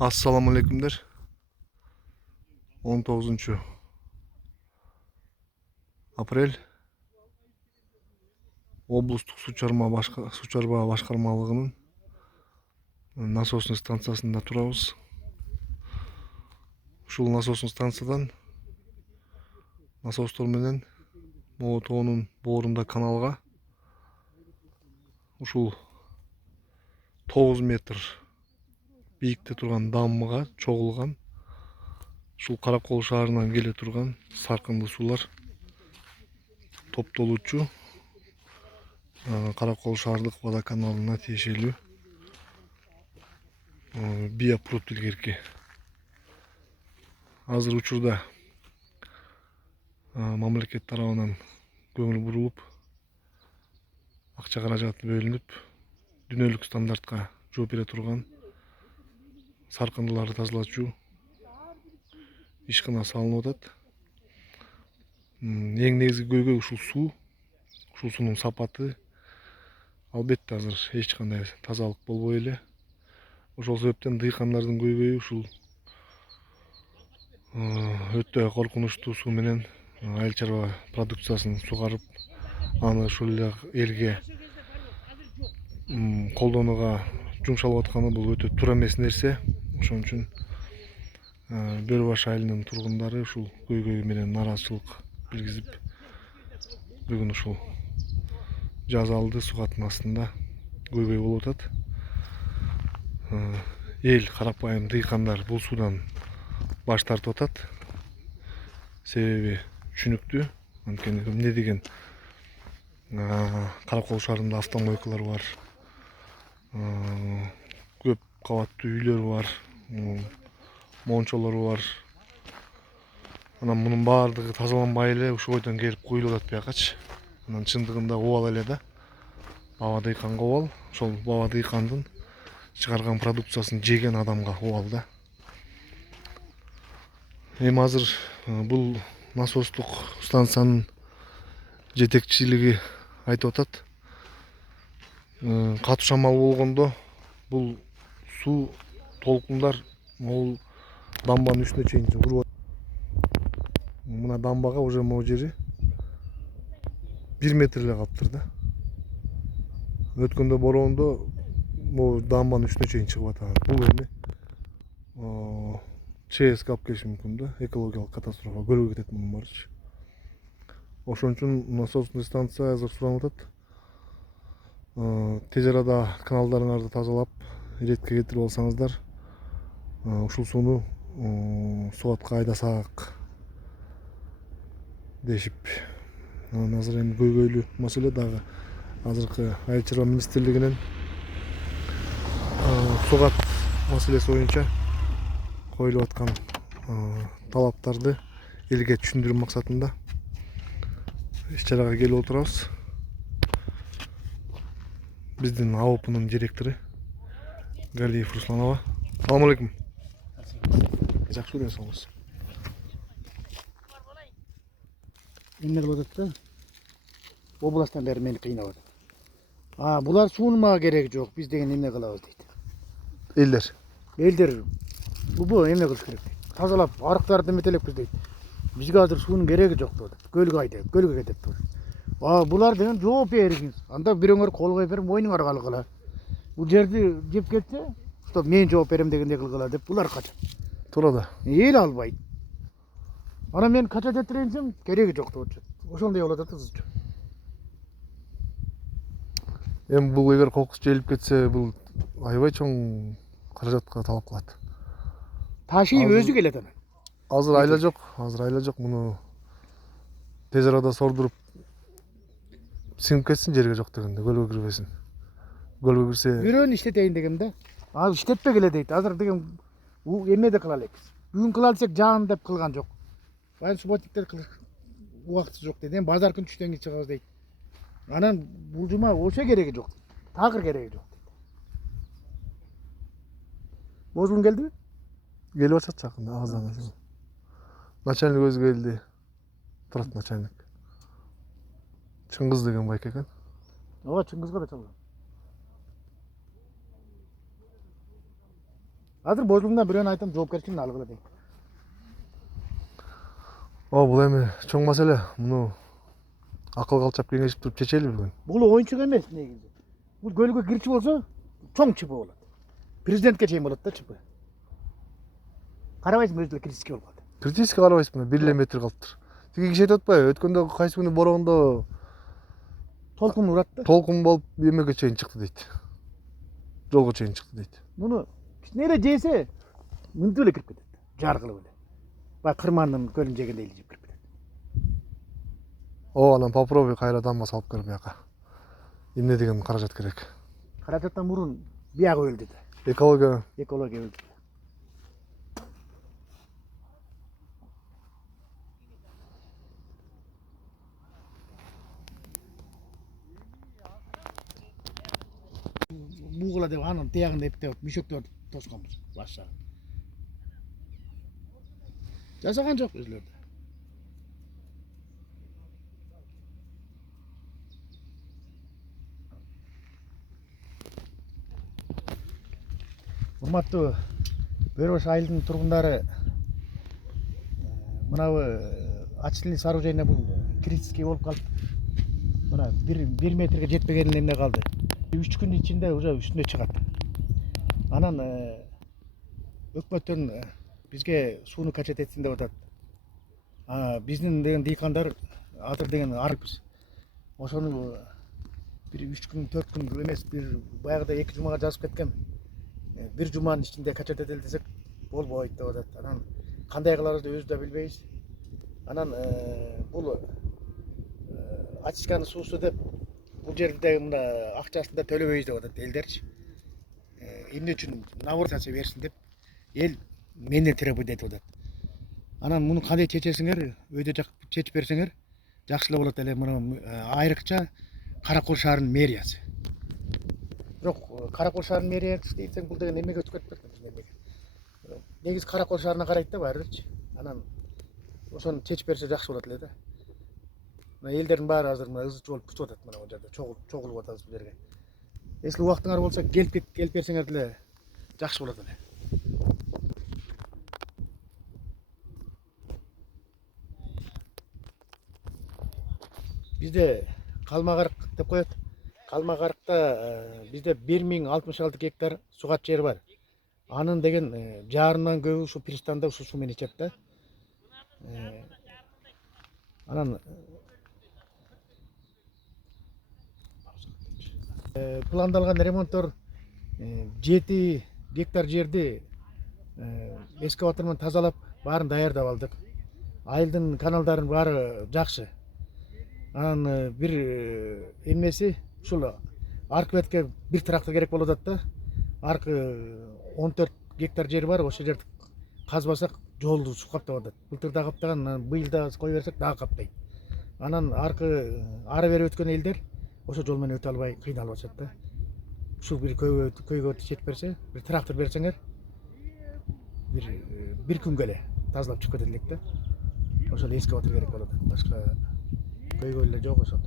Assalamu alaikumlar. 19 aprel облустук суу чарба башкармалыгынын насосный станциясында турабыз. Ушул насосный станциядан насостор менен могу тоонун боорунда каналга ушул 9 метр бийикте турган дамбага чогулган ушул Каракол шаарынан келе турган саркындуу суулар топтолуучу Каракол шаардык водоканалына тиешелүү биопруд илгерки. Азыр учурда мамлекет тарабынан көңүл бурулуп, акча каражаты бөлүнүп, дүйнөлүк стандартка жооп бере турган саркындыларды тазалачу ишкана салынып атат. Эң негизги көйгөй ушул суу, ушул суунун сапаты албетте азыр эч кандай тазалык болбой эле. Ошол себептен дыйкандардын көйгөйү ушул өтө коркунучтуу суу менен айыл чарба продукциясын сугарып, аны ушул эле элге колдонууга жумшалып атканы бул өтө туура эмес нерсе. Ошон үчүн Бөр баш айылынын тургундары ушул көйгөй менен нааразычылык билгизип, бүгүн ушул жаз алды сугаттын астында көйгөй болуп атат. Эл карапайым дыйкандар бул суудан баш тартып атат. Себеби түшүнүктүү. Анткени эмне деген Каракол шаарында автомойкалар бар, көп кабаттуу үйлөр бар, мончолор бар. Анан мунун баардыгы тазаланбай эле ушул бойдон келип куюлуп атат биякачы. Анан чындыгында обал эле да. Баба дыйканга обал, ошол баба дыйкандын чыгарган продукциясын жеген адамга обал да. Эми азыр бул насостук станциянын жетекчилиги айтып атат. Катуу шамал болгондо бул суу толкундар могул дамбанын үстүнө чейин уруп атат. Мына дамбага уже могу жери 1 метр эле калыптыр да. Өткөндө бороондо могу дамбанын үстүнө чейин чыгып атат. Бул эми ЧС алып келиши мүмкүн да, экологиялык катастрофа көлгө кетет мунун баарычы. Ошон үчүн насосный станция азыр суранып атат. Тез арада каналдарыңарды тазалап, иретке кетирип алсаңыздар, ушул сууну сугатка айдасак дешип. Азыр эми көйгөйлүү маселе дагы азыркы айыл чарба министрлигинен сугат маселеси боюнча коюлуп аткан талаптарды элге түшүндүрүү максатында иш чарага келип отурабыз. Биздин АОПнун директору Галиев Русланова. Саламу алейкум. Жакшы көрөсүңүз. Эмне кылып атат да? Областтан бери мени кыйнап атат. Булар суунун мага кереги жок. Биз деген эмне кылабыз дейт. Элдер бу эмне кылыш керек дейт. Тазалап, арыктарды метелекпиз дейт. Бизге азыр суунун кереги жок деп атат. Көлгө айдап, көлгө кетет деп атат. Булар деген жооп бериңиз. Анда бирөөңөр кол коюп берип, мойнуңарга алгыла. Бул жерди жеп кетсе, стоп мен жооп берем дегендей кылгыла деп булар качат. Туура да. Эл албайт. Ана мен качат этирейин десем, кереги жок деп атышат. Ошондой болуп атат азырчы. Эми бул эгер кокус желип кетсе, бул аябай чоң каражатка талап кылат. Ташиып өзү келет ана. Азыр айла жок, муну тез арада сордуруп сиңип кетсин жерге жок дегенде, көлгө кирбесин. Көлгө кирсе, Бирөөнү иштетейин дегенде, иштетпегиле дейт. Азыр деген эмеде кыла элекпиз. Бүгүн кыла алсак жаан деп кылган жок. Баягы субботниктер кылыш убакыты жок дейт. Эми базар күнү түштөн кийин чыгабыз дейт. Анан бул жума ошо кереги жок. Такыр кереги жок дейт. Бозгун келдиби? келип атат жакында аздан. Начальник өзү келди. Турат начальник. Чыңгыз деген байке экен. Ооба, Чыңгызга да чалган. Азыр бозулугунда бирөөнү айтам, жоопкерчилигин алгыла дейм. Бул эми чоң маселе. Муну акыл калчап кеңешип туруп чечели бүгүн. Бул оюнчук эмес негизи. Бул көлгө кирчи болсо чоң ЧП болот. Президентке чейин болот да ЧП. Карабайсың өзү деле критический болуп калды. Критический карабайсызбы? 1 метр калыптыр. Тиги киши айтып атпайбы? Өткөндө кайсы күнү бороондо Толкун урат да. толкун болуп эмеге чейин чыкты дейт. Жолго чейин чыкты дейт. Муну кичине эле жээсе мынтип эле кирип кетет. Жаргылып эле. Баягы кырмандын көлүн жегендей эле жеп кирип кетет. Анан попробуй кайра дамба салып көр бияка. Эмне деген каражат керек? Каражаттан мурун биягы өлдү да. Экология Өлдү. Бугула деп анын тиягын эптеп мүшөктөрдү тосконбуз башка. Жасаган жок өзүлөрү. Урматтуу Бөрбаш айылдын тургундары, мынабы очистительный сооружение бул критический болуп калып, мына 1 метрге жетпегенин эмне калды. 3 күн ичинде уже үстүнө чыгат. Анан өкмөттөн бизге сууну качет этсин деп атат. Биздин деген дыйкандар азыр деген арбыз. Ошону бир 3 күн 4 күн эмес, бир баягыда 2 жумага жазып кеткен. 1 жуманын ичинде качет этели десек болбойт деп атат. Анан кандай кыларыбызды өзү да билбейбиз. Анан бул очистканын суусу деп бул жерде мына акчасын да төлөбөйбүз деп атат элдерчи. Эмне үчүн наводизация берсин деп эл менден требует этип атат. Анан муну кандай чечесиңер, өйдө чечип берсеңер жакшы эле болот эле. Мына айрыкча Каракөл шаарынын мэриясы. Бирок Каракөл шаарынын мэриясы дейсең, бул деген эмеге өтүп кетип биздин эмеге. Негизи Каракөл шаарына карайт да баары бирчи. Анан ошону чечип берсе жакшы болот эле да. Мына элдердин баары азыр мына ызы чуу болуп күтүп атат, мына бул жерде чогулуп атабыз бул жерге. Если убактыңар болсо келип берсеңер деле жакшы болот эле. Bizde Kalmagarık деп коет. Kalmagarыкта bizde 1066 гектар сугат жер бар. Анын деген жарымдан көбү ушу пристанда ушу суу менен ичет да. Анан пландалган ремонттор 7 гектар жерди эскаватор менен тазалап, баарын даярдап алдык. Айылдын каналдарын баары жакшы. Анан бир эмеси ушул аркыбетке бир трактор керек болуп атат да. Аркы 14 гектар жер бар, ошол жерди казбасак жолду суу каптап атат. Былтыр да каптаган, быйыл да кой берсек дагы каппайт. Анан аркы ары бери өткөн элдер ошо жол менен өтө албай кыйналып атышат да. Ушул бир көйгөйдү чечип берсе, бир трактор берсеңер, бир күнгө эле тазалап чыгып кетет элек да. Ошол эскаватор керек болот. Башка көйгөй эле жок ошол.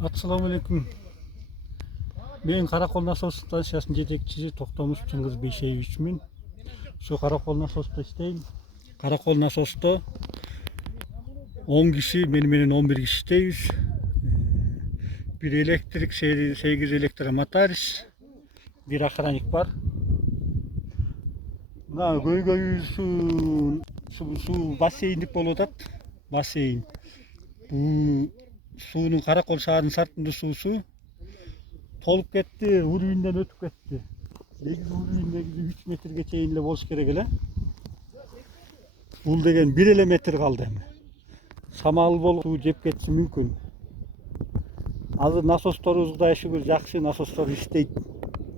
Assalamu alaikum. Мен Каракөл насос станциясынын жетекчиси Токтомуш Чыңгыз Бейшеевичмин. Şu Karakol насоста иштейм. Karakol насосто 10 киши, менен 11 киши иштейбиз. Bir elektrik, 8 elektromotoris, bir охранник бар. Мына көйгөйүбүз суу бассейндик болуп атат. Бассейн. Бул суунун Каракөл шаарынын сыртындагы суусу толуп кетти, уровеньден өтүп кетти. Негизи уровень 3 метрге чейин эле болуш керек эле. Бул деген 1 эле метр калды эми. Самал болуп суу жеп кетиши мүмкүн. Азыр насосторубуз Кудайга шүгүр жакшы, насостор иштейт.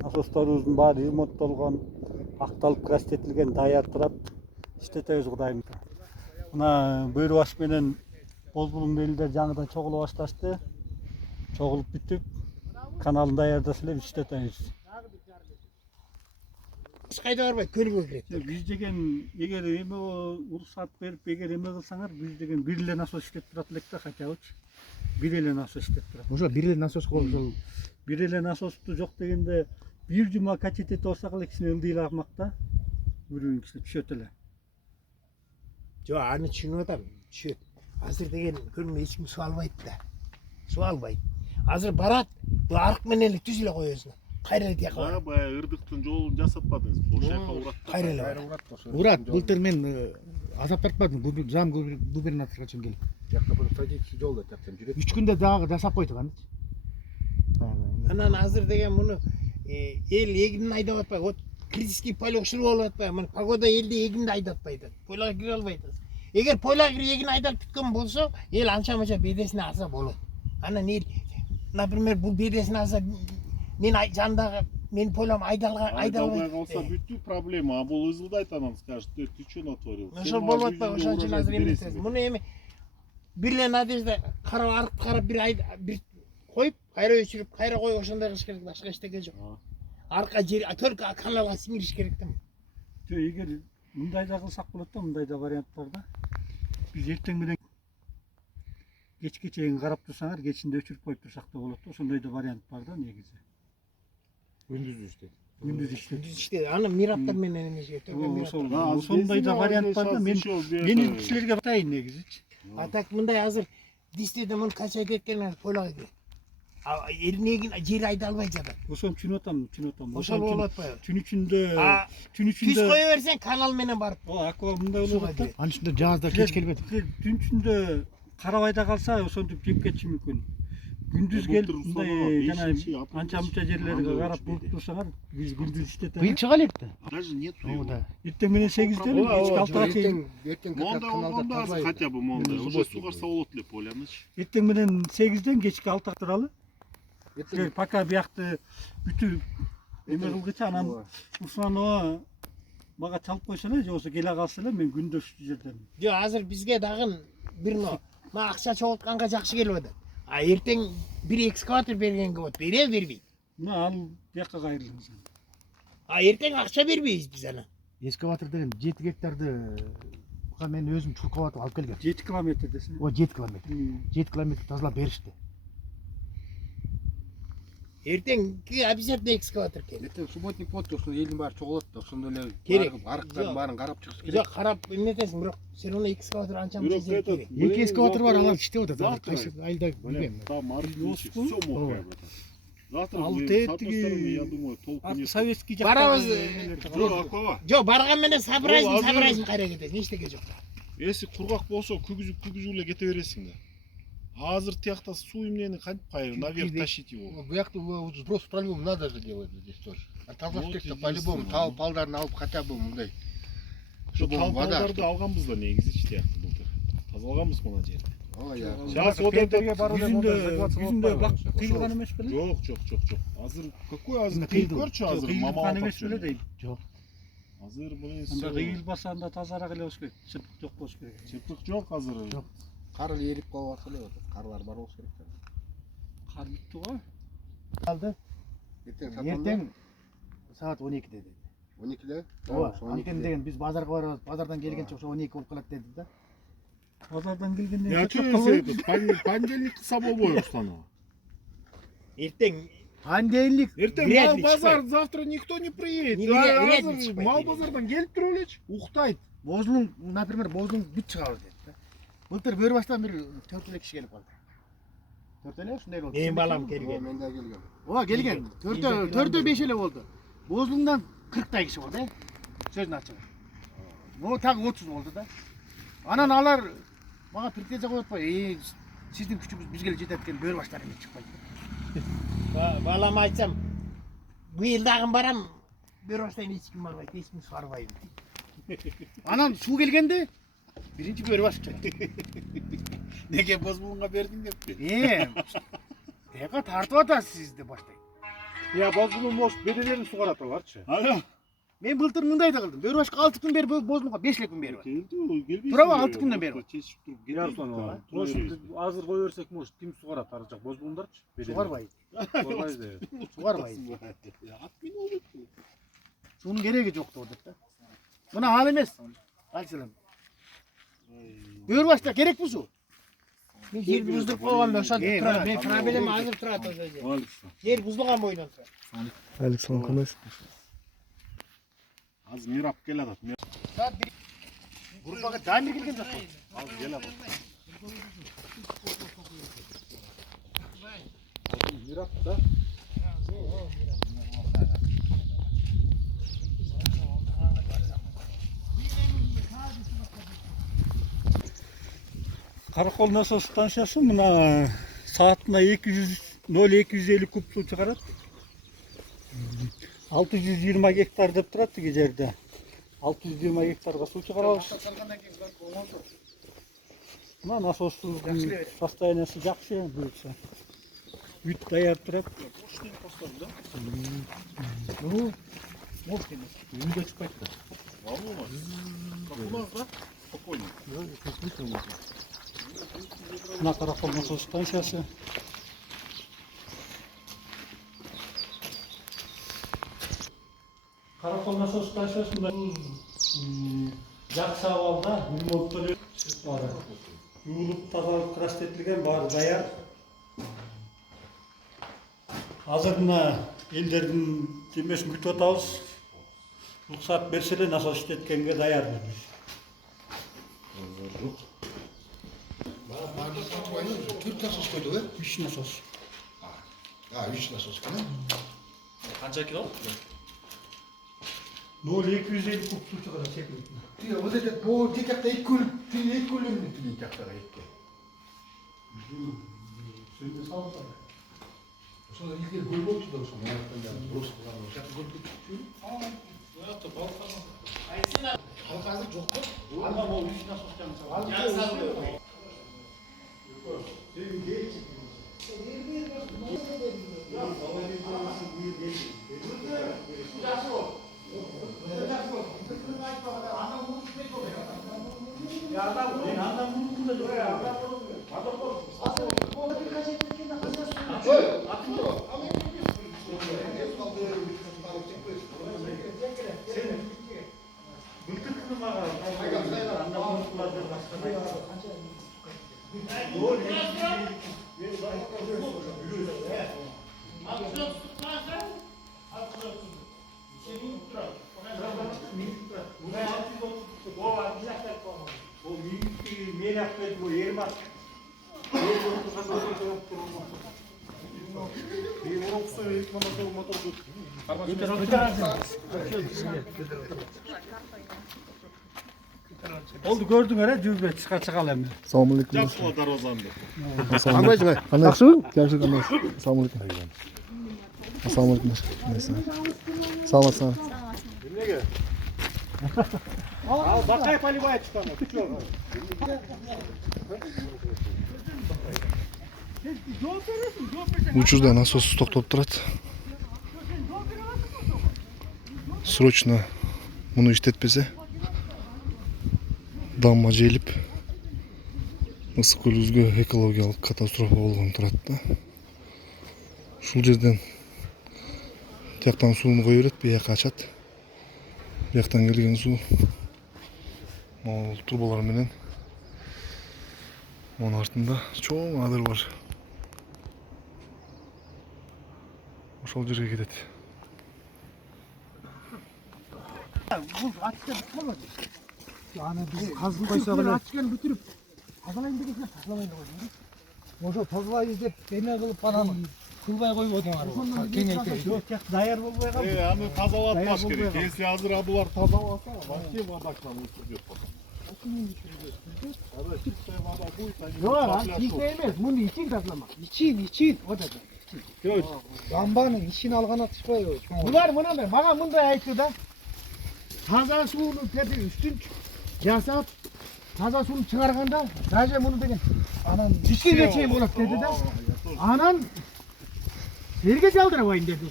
Насосторубуздун баары ремонттолгон, акталып крастетилген, даяр турат. İşletебиz Кудайым. Мына Бөрбаш менен Бозбулуң элдер жаңыдан чогула башташты. Чогулуп бүтүп, каналын даярдаса эле иштетебиз. Кайда барбайт, көлгө кирет. Биз деген эгер эме уруксат берип эгер эме кылсаңар биз деген бир эле насос иштеп турат элек да, хотябычы. Бир эле насос иштеп турат. Ошо бир эле насос коюп ошол Бир эле насосту жок дегенде бир жума качет этип алсак эле кичине ылдыйламак да. Бүрүн кичине түшөт эле. жок, аны түшүнүп атам, түшөт. Азыр деген көрмө эч ким суу албайт да. Суу албайт. Азыр барат, бу арык менен эле түз эле коесуң. Кайра эле тияка барат. Баягы ырдыктын жолун жасатпадыңыз. Ошол жака урат. Кайра эле барат. Урат, былтыр мен азап тартпадым, зам губернаторго чейин келип. Жакта бул стратегический жол да тартсам жүрөт. 3 күндө дагы жасап койдук аны. Анан азыр деген муну эл эгинин айдап атпай, вот критический поле ушул болуп атпай, мына погода элди эгинди айдап атпайт. Пойлага кире албайт. Эгер пойлага кире эгин айдалып бүткөн болсо, эл анча мынча бедесине алса болот. Анан эл, например, бул бедесине алса, мен жандагы менин пойлам айдалбай калса бүттү проблема. А бул ызылдайт анан скажет, ты чё натворил? ошол болуп атпай, ошон үчүн азыр эмнетебиз. Муну эми бир эле надежда карап арыкты карап бир коюп, кайра өчүрүп, кайра коюп ошондой кылыш керек, башка эчтеке жок. Арка жер, только каналга сиңириш керек да. Эгер мындай да кылсак болот да, мындай да вариант бар да. Биз эртең менен кечке чейин карап турсаңар, кечинде өчүрүп коюп турсак да болот да. Ошондой да вариант бар да негизи. Күндүз иштейт. Күндүз иштейт. Түз иште, аны мираптар менен эмесе, Ошондой да вариант бар да. Мен кишилерге атайын негизичи. А так мындай азыр дистеде муну качайт эткенин пойлага кирет. Элинегин жери айдалбай жатат. Ошону түшүнүп атам. Ошол болуп атпайбы? Түн ичинде Түз кое берсең канал менен барып. Аква мындай болуп атат да. Анын үстүндө жазда кеч келбейт. Түн ичинде карабай да калса ошентип жеп кетиши мүмкүн. Күндүз келип мындай жана анча мынча жерлерге карап буруп турсаңар, биз күндүз иштетебиз. Быйыл чыга элек да. Даже нет его. Эртең менен 8-де эле, кечки 6-га чейин. Монда болгондо хотя бы монда. Уже сугарса болот эле полянычы. Эртең менен 8-ден кечки 6-га туралы. Пока биякты бүтүп эме кылгыча анан Усманова мага чалып койсо эле, же болбосо келе калса эле мен күндө ушул жерден. Жок, азыр бизге дагы бир мага акча чогултканга жакшы келип атат. А эртең бир экскаватор бергенге болот, бербейт. Мына ал бияка кайрылыңыз. А эртең акча бербейбиз биз аны. Экскаватор деген 7 гектарды мен өзүм чуркап атып алып келгем. 7 километр десең. О 7 километр. 7 километр тазалап беришти. Эртең обязательно экскаватор керек. Эртең субботник болот, ошол элдин баары чогулат да, ошондо эле Керек. арыктардын баарын карап чыгыш керек. Жок, карап эмнетесиң, бирок все равно экскаватор анча мынча жер керек. 2 экскаватор бар, алар иштеп атат. Завтра. Кайсы айылда билбейм. Там арык все мокрое. Завтра Ал с тетиги- одной стороны, я думаю, толку нет. Советский жакта. Барабыз. Жок, аква. Жок, барган менен Азыр- сабырайсың кайра кетесиң, эчтеке жок. Если кургак болсо күгүзүп эле кете бересиң да. Азыр тиякта суу эмнени кантип кайра наверх тащить его? Буякты сброс по-любому надо же делать здесь тоже. А тазалаш Вот керек да, единственное, по-любому тал палдарын алып хотя бы мындай. Ошо Чтобы вода, талдарды алганбыз да негизичи тиякты былтыр. Тазалаганбыз мына жерди. Ооба я. Сейчас вот это Күзүндө бак кыйылган эмес беле? жок. Азыр какой азыр Кыйылды. кыйып көрчү азыр Кыйылган мама эмес беле дейм. Азыр блин Анда кыйылбаса анда тазараак эле болуш керек. Чыпык жок болуш керек. чыпык жок азыр. Жок. Кар эрип калып атса эле атат. Карлар бар болуш керек да. Кар бүттү го. Алды. Эртең сатында Эртең саат 12 деди. 12-де. Ооба, анткени деген биз базарга барабыз, базардан келгенче ошо 12 болуп калат деди да. Базардан келгенде Я чё понедельник кылса болбойбу Установа? Эртең Понедельник. Эртең Вряд мал ли базар, завтра никто не приедет. Вряд ли Азыр чыкпайт. мал базардан келип туруп элечи. Уктайт. Бозулуң, например, бозулуң бүт чыгабыз деди да. Былтыр бөр баштан бир 4 эле киши келип калды. 4 эле ушундай болду. менин балам Ооба, келген. мен да келгем. Ооба, келген. 4 5 эле болду. Бозулуңдан 40 киши болду, сөзүн ачыгы. Могу так 30 болду да. Анан алар мага претензия коюп атпайбы? Сиздин күчүңүз бизге эле жетет экен, бөр баштар эмне чыкпайт. Балама айтсам, быйыл дагы барам, биростан эч ким барбайт, эч ким барбайм. Анан суу келгенде биринчи бөр баш чыкты. Неге бозбулунга бердиң деппи? Тияка тартып атасыз сиз деп баштайт. Я бозулун мош беделерин сугарат аларчы. Ага. Мен былтыр мындай да кылдым. Бөр башка 6 күн берип, бозулуңга 5 эле күн берип. Келди, келбейсиң. Туурабы, 6 күндөн бери. Чечип туруп Яруслан, мош азыр кой берсек мош ким сугарат ар жак бозбулундарчы? Сугарбайт. Сугарбайбыз деп. Сугарбайт. Ат менен болот. Sunun gereği yoktu orada da. Buna hal emez. Alçılan. Buyur başta gerek bu su. Yer buzdurup koyganlar şant Ben turadi. Problem azır turadi o yerде. Yer buzulgan boyundan turadi. Alex sen qanday? Az mirap keladi. Buraya daimir gelgen yok. Az keladi. Karakol nasıl stansiyası mına saatine 0-250 kup su çıkarat. 620 hektar dep turadi gejerde. 620 hektarga su çıkarabыз. Mына насостун состояниясы жакшы буюрса. Бүт даяр турат. Үйдө чыкпайт да. Валума. Капулаз да? Спокойно. Мына Каракол насос станциясы. Каракол насос станциясында жакшы абалда ремонттолуп бар. Юылып тазалып крастетилген баары даяр. Азыр мына элдердин жемесин күтүп атабыз. Уруксат берсе эле насос иштеткенге даярбыз биз. Türk nasıl koydu be? 3 насос. Ha 3 nasıl koydu. Qancha kilo? 0-250 kup su çıkarır sekunduna. Diyor bu dedi bu dikkatle ilk kulün bir dikkatle ilk. Şimdi salsa. Sonra ilk gol oldu da sonra yani burası falan olacak. Gol tuttu. Halkazı çok da. Ama o 3 насос canı. Oldu gördün hele cüzbe çıkal hemen. Assalomu alaykum. Жапсыла дарвазамды. Qanday chiqay? Qanday yaxshimi? Yaxshi qanday? Assalomu alaykum. Assalomu alaykum. Salomatsan. Al bakay palivaya çıkamıyor. Учурда насос токтоп турат. Срочно муну иштетпесе дамма желип ысык көлүбүзгө экологиялык катастрофа болгон турат да. Ушул жерден тияктан сууну кое берет, бияка ачат. Бияктан келген суу могул турбалар менен онун артында чоң адыр бар. Ошол жерге кетет. Ana biz kazık koysa bile açken bitirip tazalayın dedikler tazalayın koydum. Oşo tazalayız dep beni kılıp bana kılbay koyup отуңар. Кеңейтпей. Yok ya dayar bolбой калды. Аны тазалатпаш керек. Если азыр булар тазаласа, вообще водачан өтүп калат. Когда чистая вода будет, они Yok çiğ emez. Bunu için tazlamak. İçin. O da. Lambanın içini algan atışpay o. Bunlar buna da bana mınday aytты da. Taza suyunu dedi üstün jasap taza suyunu çıkarganda даже bunu деген Anam düşke geçeyim olap dedi de. Anan yerге жалдырып айын dedi.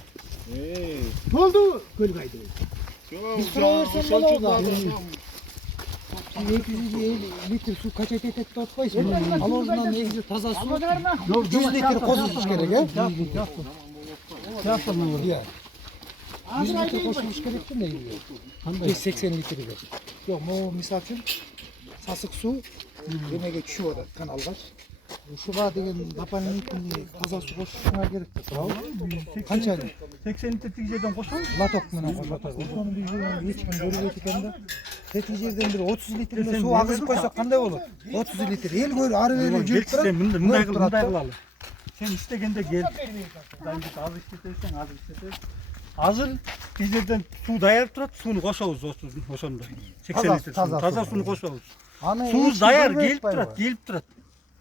Doldu göl kaydı. Biz proversen bana oldu. 250 litre su kaç etet tutmayız. Al oradan ne taza su. 100 litre kozulmuş gerek ha. Yaptım. Ya. 100 litre koşulmuş gerekti mi? 180 litrede. Yok, o misal için sasık su yemeğe düşüyor da kanallar. Şuға деген дапанның таза су қосушыңа керек те туралы. Қанша? 80 litre тек жерден қосамыз. Лоток менен кошот. Ошону бизге ешким көрбөйт экен да. Тетик жерден бир 30 литрдей суу агызып койсок кандай болот? 30 литр. Эл көрүп ары бери жүрүп турат. Мындай кылалы. Сен istегенде кел. Дан кет аз иштетесең, аз иштетесиң. Азыр биз жерден суу даярып турат, сууну кошобуз ошондо. 80 литр таза сууну кошобуз. Суу даяр келип турат.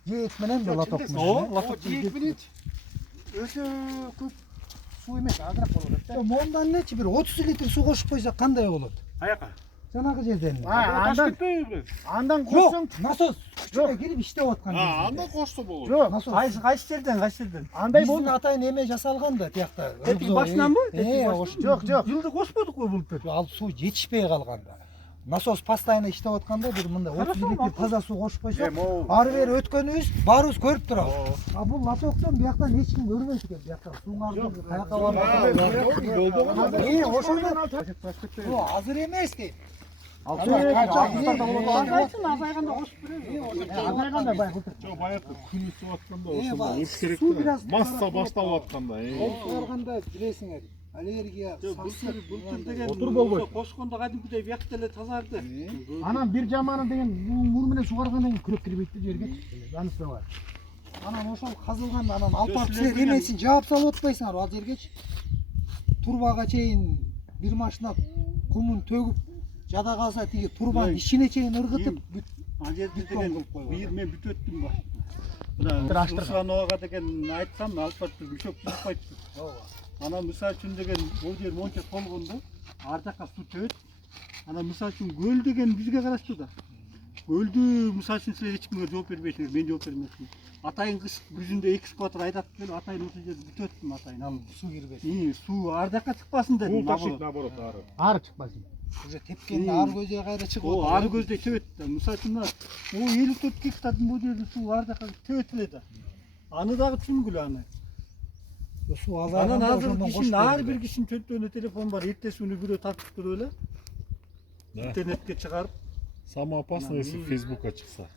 Жээк менен же лоток менен. О, лоток жээк менен өсө көп суу эмес, азыраак болот да. Мондан нечи бир 30 литр суу кошуп койсок кандай болот? Аяка. Жанагы жерден. Андан Жок, кошсоң, насос күчүнө кирип иштеп аткан. Анда кошсо болот. жок. Насос. Кайсы жерден? Андай Биздин болду. атайын эме жасалган да тиякта. Тетик башынан Жок, жок. Жылды кошподук кой бул пеп. Ал суу жетишпей калганда. Насос постоянно иштеп атканда бир мындай 30 литр таза суу кошуп койсок, ары бери өткөнүбүз баарыбыз көрүп турабыз. А бул лотоктон бияктан эч ким көрбөйт экен. Бияктан сууңарды каяка барып. Ошондо азыр эмес дейт. Азайганда кошуп беребиз. Азайганда баягы. Жо баягы күнү суу атканда ошондо еш керек да. Масса башталып атканда. Барганда билесиңер, аллергия, Былтыр деген кошкондо кадимкидей биякта эле тазарды. Анан бир жаманы деген мур менен сугаргандан кийин күрөп кирбейт да жерге. Анысы бар. анан ошол казылганда анан алып барып силер эмесин жаап салып атпайсыңар ал жергечи. Турбага чейин бир машина кумун төгүп жада калса тиги турбанын ичине чейин ыргытып Ал жерде деген бир мен бүтүп өттүм ба. Мына Руслановага деген айтсам алып барып мüşөк түзүп койту. Анан мисалы үчүн деген бул жер монча толгондо ар жака суу төт. Анан мисалы үчүн көл деген бизге караштуу да. Көлдү мисалы үчүн силер эч кимге жооп бербейсиңер, мен жооп бермесмин. Атайын кыш күзүндө экскаватор айдатып келип атайын ошол жерди бүтүп өттүм атайын. Ал суу кирбесин. Суу ар жака чыкпасын дедим. Наоборот ары. Ары чыкпасын. Уже тепкенде ар көзөй кайра чыгып О, ар көздөй төбөт. Мисалы үчүн 54 гектардын бул жерде суу ар жака төбөт эле да. Аны дагы түшүнгүлө аны. суу Анан азайганда азыр ошондон кишинин ар бир кишинин чөнтөгүнө телефон бар. Эртеси күнү бирөө тартып туруп эле. Да. Интернетке чыгарып, Самое опасное, если Фейсбукка чыкса.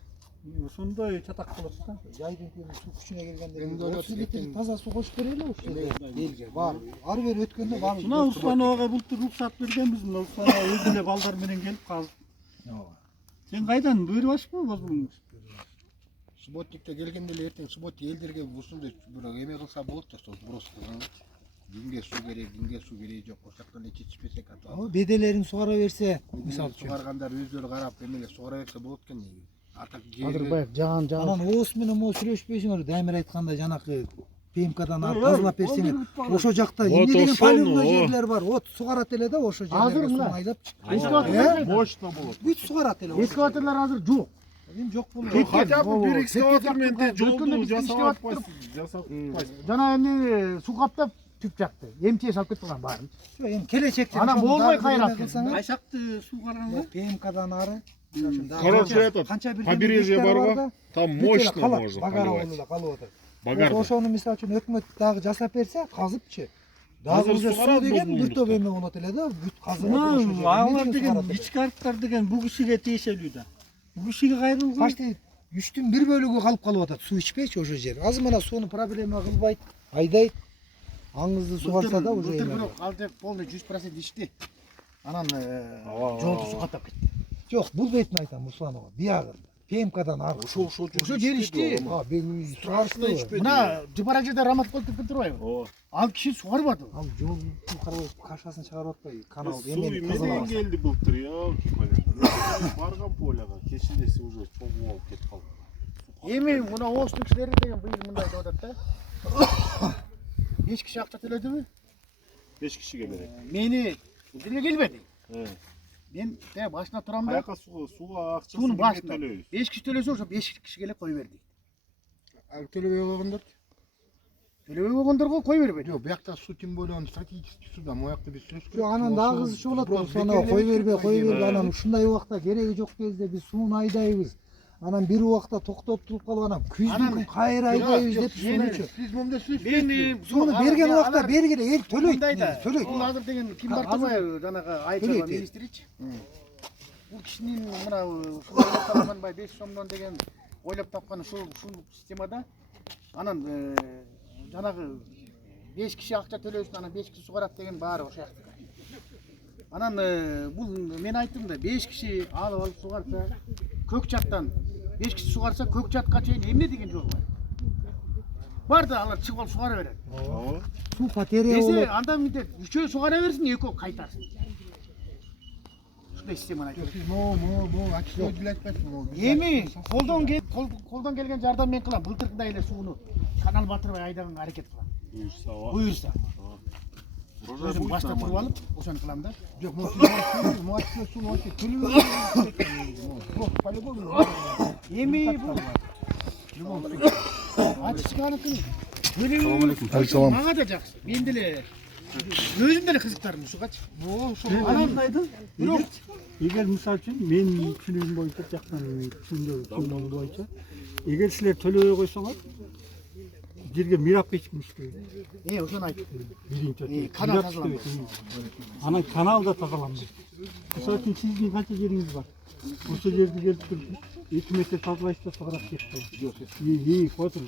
ошондой чатак кылат да. жайдын суу күчүнө келгенде 30 литр таза суу кошуп берели ошол элге бар. Ары бери өткөндө бар. Мына Руслановага бултур руксат бергенбиз. Мына Русланова өз эле балдар менен келип казып. Сен кайдан бербашпы бозбуң? Субботникте келгенде эле эртең субботник элдерге ушундай бир эме кылса болот да, сол сброс кылган. Кимге суу керек, кимге суу кереги жок. Ошоктон эле чечишпесек атабыз. Беделерин сугара берсе, мисалы үчүн. Сугаргандар өздөрү карап эмеле сугара берсе болот экен. Атак Азыр баягы жаган Анан оос менен могу сүйлөшпөйсүңөр, Дамир айткандай жанакы ПМКдан алып тазалап берсеңер. Ошо жакта эмне деген полюбной жерлер бар. Вот сугарат эле да ошо жерлерге суу айдап чыгып. Мощно болот. Бүт сугарат эле. эскаваторлор азыр жок. Эми жок болот. Хотя бы бир экскаватор менен жолду жасап атпайсың. Жана эмне суу каптап түп жакты. МЧС алып кетип калган баарын. Эми келечекте Анан болбой кайрат. Кайсакты суу караңбы? ПМКдан ары. Короче, этот Канча бир побережье бар, там мощно можно багара поливать. болуп калып атат. Багар. Ошону мисалы үчүн өкмөт дагы жасап берсе, казыпчы. Дагы Азыр уже сугарат суу деген болду бир топ эме болот эле да, бүт казылып. Алар деген ички арыктар деген бул кишиге тиешелүү да. Бул кишиге кайрылган. Почти 3-түн 1 бөлүгү калып калып атат, суу ичпейчи ошо жер. Азыр мына сууну проблема кылбайт, айдайт. Аңызды сугарса да уже Былтыр эме. бирок алды полный 100% ичти. Анан жолду суу каттап кетти. Жок, бул бетин айтам Русланова. Биягы ПМКдан ары. ошо жер ичти. Сугарышты. Мына жыбарак жерде рамат кол тепкен турбайбы? Ал киши сугарбады. Ал жол карабай кашасын чыгарып атпай, канал Суу эмени эмнеден тазалабас. келди былтыр, барган поляга, кечинеси уже чогуу болуп кетип калды. Эми мына Оостун кишилери деген быйыл мындай деп атат да. 5 киши акча төлөдүбү? 5 кишиге берет. Мени деле келбеди. Э. Мен башына турам да. Каяка сууга акчасын Суунун кимге башында. төлөйбүз? 5 киши төлөсө ошо 5 кишиге эле кой берди. Ал төлөбөй койгондор. Төлөбөй койгондорго кой бербеди. Жок, биякта суу тем более стратегический суда, моякта биз сөз Жок, анан дагы кызышы болот. Русланова кой бербей, анан ушундай убакта кереги жок кезде биз сууну айдайбыз. Анан бир убакта токтоп туруп калып анан күздүн кайра айдайбыз деп сунучу. Siz mumda süz. Суну берген убакта бергиле эл төлөйт. Төлөйт. Бул азыр деген Ким Бартабаев жанагы айчарба министричи. Бул кишинин мына ушул Талманбай 5 сомдон деген ойлоп тапкан ушул системада анан жанагы 5 киши акча төлөсүн, анан 5 киши сугарат деген баары ошол жакта. Анан бул мен айттым да 5 киши алып сугарса, көк жактан 5 киши сугарса, көк жакка чейин эмне деген жол бар. Бар да алар чыгып сугара берет. Суу потеря Десе болот. анда мынтип үчөө сугара берсин, экөө кайтарсын. Ушундай системаны айтып. Siz mo açık айтпайсыз. Эми колдон келген жардам мен кылам. Былтыркындай эле сууну канал батырбай айдаганга аракет кылам. Буюрса. Өзүм баштап туруп алып, ошону кылам да. Yok mo açık su mo по-любому. Эми бул ачышканыкын Алейкум. мага да жакшы. Мен деле өзүм деле кызыктарым ушугачы. Анандайды. Эгер мисалы үчүн менин түшүнүгүм боюнча жактан түшүндүгүм боюнча эгер силер төлөбөй койсоңор жерге мирап эч ким иштебейт. Ошону айттым. Биринчи Канал тазаланбайт. Анан канал да тазаланбайт. Мисалы үчүн сиздин канча жериңиз бар? Ошол жерди келип туруп 2 метр тазалайсыз да сугарап кетип калат. Отур.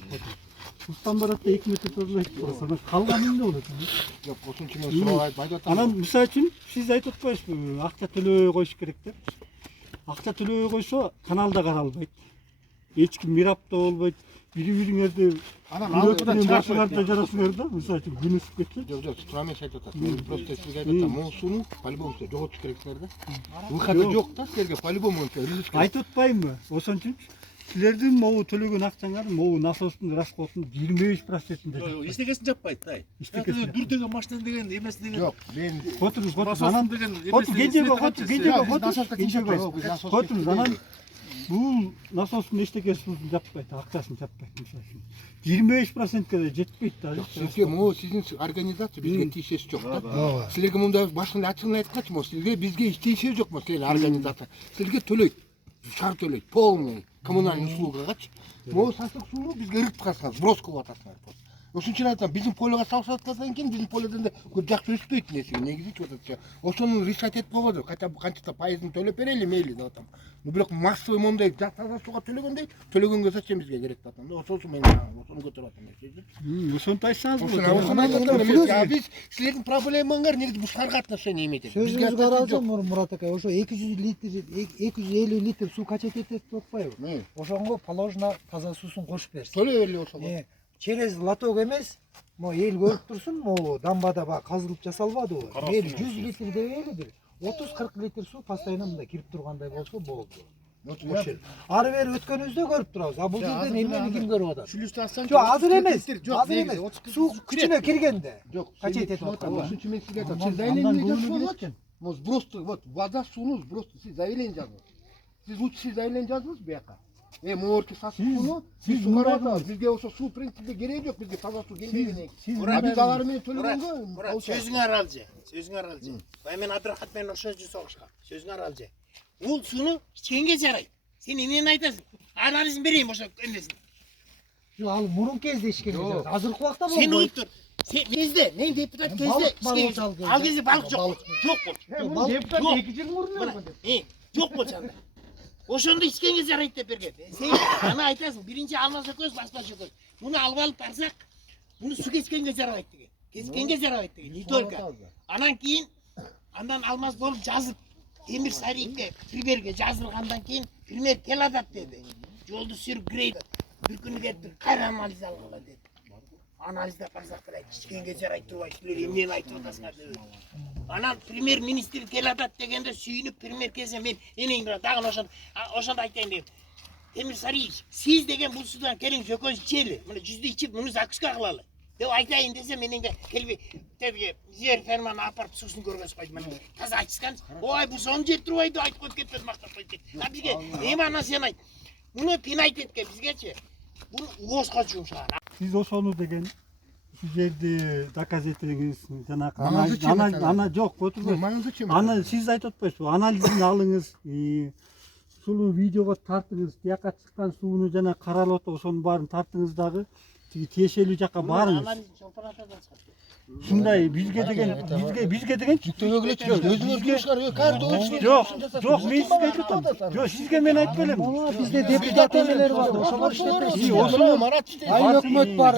Устан барат да 2 метр тазалайсыз. Анан калганы эмне болот? Yok osunçu men сурабайт айтып атам. Анан мисалы үчүн сиз айтып атпайсызбы, акча төлөбөй коюш керек деп. Акча төлөбөй койсо канал да каралбайт. Эч ким мирап да болбойт. Бири-бириңерди Анан алдыдан чыгарсыңар да жарасыңар да, мисалы үчүн күн ысып кетсе. Yok turan мен айтып атат. Мен просто сизге айтып атам. Mo сууну по-любому жоготуш керексиңер да. Выхода жок да силерге по-любому ризык. Айтып атпаймынбы? Ошон үчүн силердин могу төлөгөн акчаңар могу насостун расходунун 25%-inde. Эчтекесин жаппайт, тай. Эчтекесин Дүр деген машина деген, эмеси деген. Yok ben Отуруңуз, Насос деген отуруңуз, анан бул насостун эчтекесин жаппайт, акчасын жаппайт мисалы үчүн. 25%-ке да жетпейт да. Sizge mo sizin organizasiya bizge тиешеси жок да. Силерге мында башында ачыгын айткачы мо силерге бизге эч тиешеси жок мо силер организация. Силерге төлөйт. Шар төлөйт. Полный коммунальный услугагачы. Мо сасык сууну бизге ыргытып калсаңар, сброс кылып атасыңар. Ошон үчүн айтам, биздин полега салып аткандан кийин биздин поледен да көп жакшы өспөйт нерсе, негизи чыгып атат. Ошону решать этип болбоду. Хотя бы канча пайызын төлөп берели мейли деп атам. Ну бирок массовый мондай таза сууга төлөгөндөй, төлөгөнгө зачем бизге керек деп атам да. Ошону мен ошону көтөрүп атам. Ошонту айтсаңыз Ошону айтам. Биз силердин проблемаңар негизи бул шаарга отношение эметет. Сөзүңүзгө каралсам Мурат ака, ошо 200 литр 250 литр суу качет этет деп атпайбы? Ошонго положено таза суусун кошуп берсин. Төлөй берели ошого. Через лоток эмес, мо эл көрүп турсун, могу дамбада баа казылып жасалбадыбы? Эл 100 литр дебейли бир 30-40 литр суу постоянно мында кирип тургандай болсо болду. Ары бери өткөнүбүздө көрүп турабыз. А бул жерден эмнени ким көрүп атат? Сүлүстү астан. Жок, азыр эмес. Азыр эмес. Суу күчүнө киргенде. Жок, Качет этип атат. Ошон үчүн мен сизге айтам. Сиз заявление жазып койгончу. Вот сбросты, вот вода сууну сбросты сиз заявление жазыңыз. Сиз лучше сиз заявление жазыңыз буяка. Моорки сасык сууну сиз сугарып атабыз. Бизге ошо суу принципте кереги жок, бизге таза суу келбейт. Биз алар менен төлөгөнгө Сөзүңөр алжы. Мен Абдрахат менен ошожу согушкам. Сөзүңөр алжы. Бул сууну ичкенге жарайт. Сен эмнени айтасың? Анализин берейин ошо эмесин. Жок, ал мурун кезде ишкенге жарат. Азыркы убакта Сен болбойт. уюп тур. Сен кезде, мен депутат кезде ал кезде балык жок. Жок болчу. Депутат 2 жыл мурун болгон. Жок болчу анда. Ошондо ичкенге жарайт деп берген. Сен аны айтасың, биринчи алмаз көз, баспашы көз. Муну алып алып барсак, муну су кечкенге жарабайт деген. Кечкенге жарабайт деген. Не только. Анан кийин андан алмаз болуп жазып, Темир Сариевке, Примерге жазылгандан кийин Пример кел атат деди. Жолду сүрүп кирейт. Бир күнү келип кайра анализ алгыла деди. Анализде барсак деле ичкенге жарайт турбай, силер эмнени айтып атасыңар деп. Анан премьер-министр кел атат дегенде сүйүнүп премьер келсе мен энең дагы ошондо айтайын деп. Темир Сариевич, сиз деген бул судан келиңиз экөөбүз ичели. Мына жүздү ичип, муну закуска кылалы. Деп айтайын десе мененге келбей, тепке жер ферманы апарып сусын көргөнсүз койду. Мен таза айтышкан. Ой, бул сон жеп турбай деп айтып коюп кетпеді, мактап коюп кетти. А бизге эми анан сен айт. Муну пинайтетке бизгечи. Бул уозга жумшаган. Сиз ошону деген şu жерди доказательиңиз жанакы ана жок отурбайсыз. Аны сиз айтып атпайсызбы? Анализин алыңыз. ушул видеого тартыңыз. Тияка чыккан сууну жана каралып атат, ошонун баарын тартыңыз дагы. Тиги тиешелүү жакка барыңыз. Ушундай бизге деген Жүктөгө эле чыгып өзүңөр күйөшкөр каждый өз жок, мен сизге айтып атам. Жок, сизге мен айтып элем. Бизде депутат эмелер бар. Ошолор иштеп берсин. ошол марат иштейт. Ай өкмөт бар.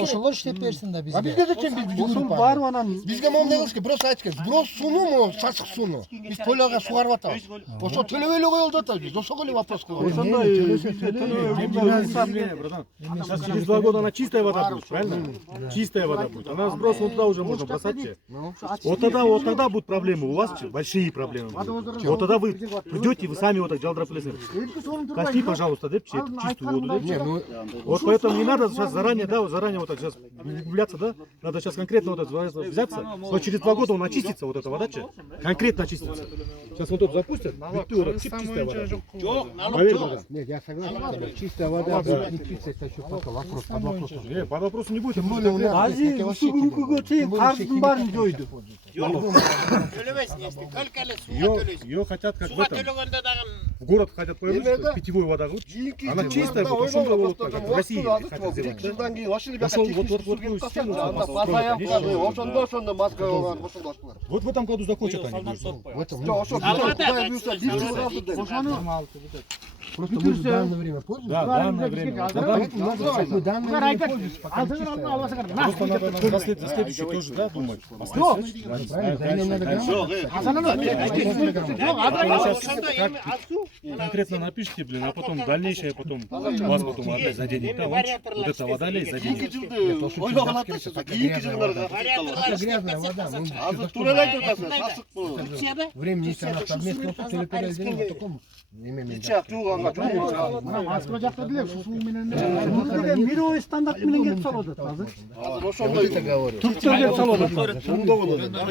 Ошолор иштеп берсин да бизге. Бизге зачем биз Ошол баары анан бизге момундай кылыш керек, просто айтыш керек. Бирок сууну му сасык сууну биз тойлорго сугарып атабыз. Ошо төлөбөй эле коелуп атабыз биз. Ошого эле вопрос коебуз. ошондой Сейчас через 2 года она чистая вода будет, правильно? Чистая вода будет. Она сброс вон туда уже можно бросать. Вот тогда будут проблемы. У вас большие проблемы будут. Вот тогда вы придете, вы сами вот так жалдырапылесиңер. Качти, пожалуйста, деп, чистую воду, деп. Вот поэтому не надо сейчас заранее вот так сейчас углубляться, да? Надо сейчас конкретно вот это взяться. Но через 2 года он очистится, вот эта вода, конкретно очистится. Сейчас вот тут запустят, чистая вода. Поверь мне. Нет, я согласен. Чистая вода, не чистая, это еще пока вопрос, под вопросом. Под вопросом не будет. Тем более у нас азыр ушул күнгүгө чейин карыздын баарын жойду. Төлөбөйсүң эсти. Только эле сууга төлөйсүң. Ее хотят как в Сууга этом. төлөгөндө дагы В город хотят повернуть, питьевой вода кылып. Она чистая, вот ошондой болот, как в России хотят сделать. Жылдан кийин ошол Ошол вот систему ошондо маска болгон кошулдашкылар. Вот в этом году закончат они. в этом. Ошо Кудай буюрса Просто мы в данное время пользуемся. Да, данное время. Поэтому надо сказать, мы данное время пользуемся, пока не чистая вода. Просто надо за следующий тоже, да, думать. Правильно, за ним надо Конкретно напишите, блин, а потом дальнейшее, потом вас потом опять заденет. Да, вот эта вода лезет, заденет. грязная вода. Туралайт Мы времени если она совместно телепередача в таком Маска жакта деле суу менен мировой стандарт менен келип салып атат азыр. Түркчө келип салып атат.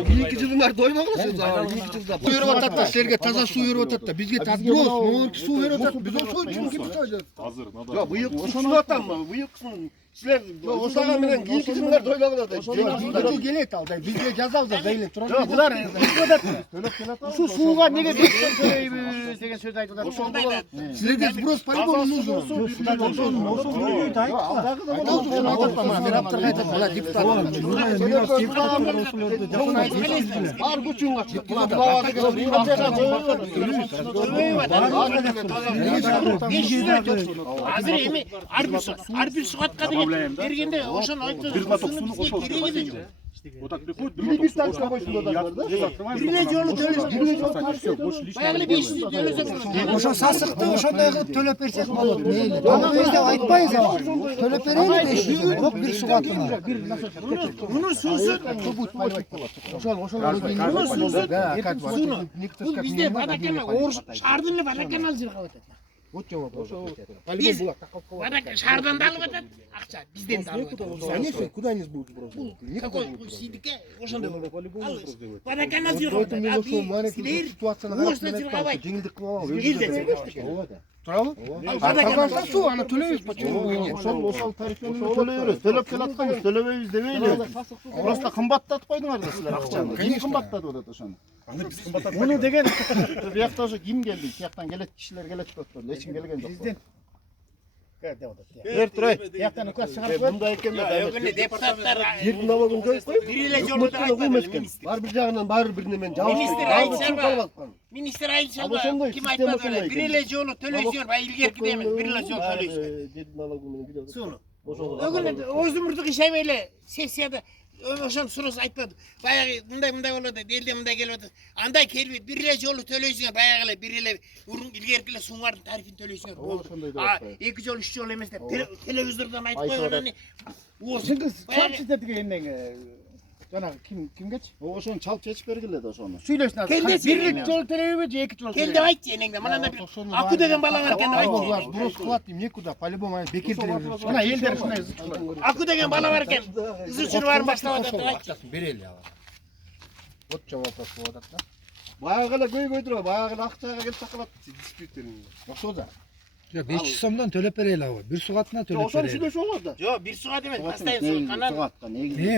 Кийинки жылы дойногула сиз кийинки жылда берип атат да, силерге таза суу берип атат да, бизге тазброс, могулки суу берип атат. Биз ошол үчүн кимге Жок, быйыл ушунуп атам. Быйыл силер ушуга менен кийинки жылдар тойлогула да. Жыл келет ал да, бизге жазабыз да, эле турат. Жок, булар ушу сууга неге бекитен төлөйбүз деген сөз айтып атат. Ошондой да. Силерге сброс по-любому нужен. Ошол көйгөйдү Бар күчүң ачып. Азыр эми ар бир сугатка деген бергенде ошону айтты. Бир глоток сууну кошуп атат. Вот так приходит, Бир тачка бойсунда да бар да. Бириле жолу төлөйсүң. Баягы 500 төлөсөң. Ошо сасыкты ошондой кылып төлөп берсек болот. Мейли. Аны биз деп айтпайбыз ага. Төлөп берели 500 бирок бир сугатына. Мунун суусу бул бизде Водоканал Орус шаардын эле Водоканал жыргап атат. Биз шаардан да алып атат акча, бизден да алып атат. Конечно, куда они будут сброс? Какой сидике ошондой болот. Водоканал жыргап атат. А силер ситуацияны жеңилдик кылып Туурабы? Таза суу аны төлөйбүз, почему нет? Ошол тарифени төлөйбүз. Төлөп келатканбыз, төлөбөйбүз дебейли. Просто кымбаттатып койдуңар да силер акчаны. Ким кымбаттатып атат ошону? Муну деген биякта ошо ким келди? Тияктан келет кишилер келет деп атат. Эч ким келген жок. Президент Бер турай. тияктан указ чыгарып коет. Мындай экен да. Өкүнү депутаттар Жердин налогун жоюп коюп, бир эле жолу да айтпады. бар бир жагынан баары бир немен жабып. Министр айтсаба. Министр айтсаба. Ким айтпады? Бир эле жолу төлөйсүңөр, бай илгерки эмес, бир эле жолу төлөйсүңөр. Жердин налогун билет. Сууну. Өкүнү өзүмүздүк ишебей эле сессияда ошону сурос айтпады. Баягы мындай болот, элде мындай келип атат. Андай келбейт, бир эле жолу төлөйсүңөр, баягы эле бир эле илгерки эле сууңардын тарифин төлөйсүңөр болду. А 2 жолу 3 жолу эмес деп телевизордон айтып койгонун. Чапчитетиге эмнеге жанагы кимгечи? Ошону чалып чечип бергиле да ошону. Сүйлөшүн азыр. Бир жол төлөйбү же 2 жол? Кел деп айтчы энеңде. Мына бир Аку деген бала бар экен деп айтчы. Сброс кылат дейм, некуда, по-любому бекер телевизор. Мына элдер ушундай Аку деген бала бар экен. Изучур баарын баштап атат деп айтчы. Берели ага. Вот чоң вопрос болуп атат да. Баягы эле көйгөйдүрө, баягы эле акчага келип такалат диспьютерин. Ошо да. 500 сомдон төлөп берели ага. Бир сугатына төлөп Ошону берели. сүйлөшүп алат да. Жок, бир сугат эмес, постоянно канал.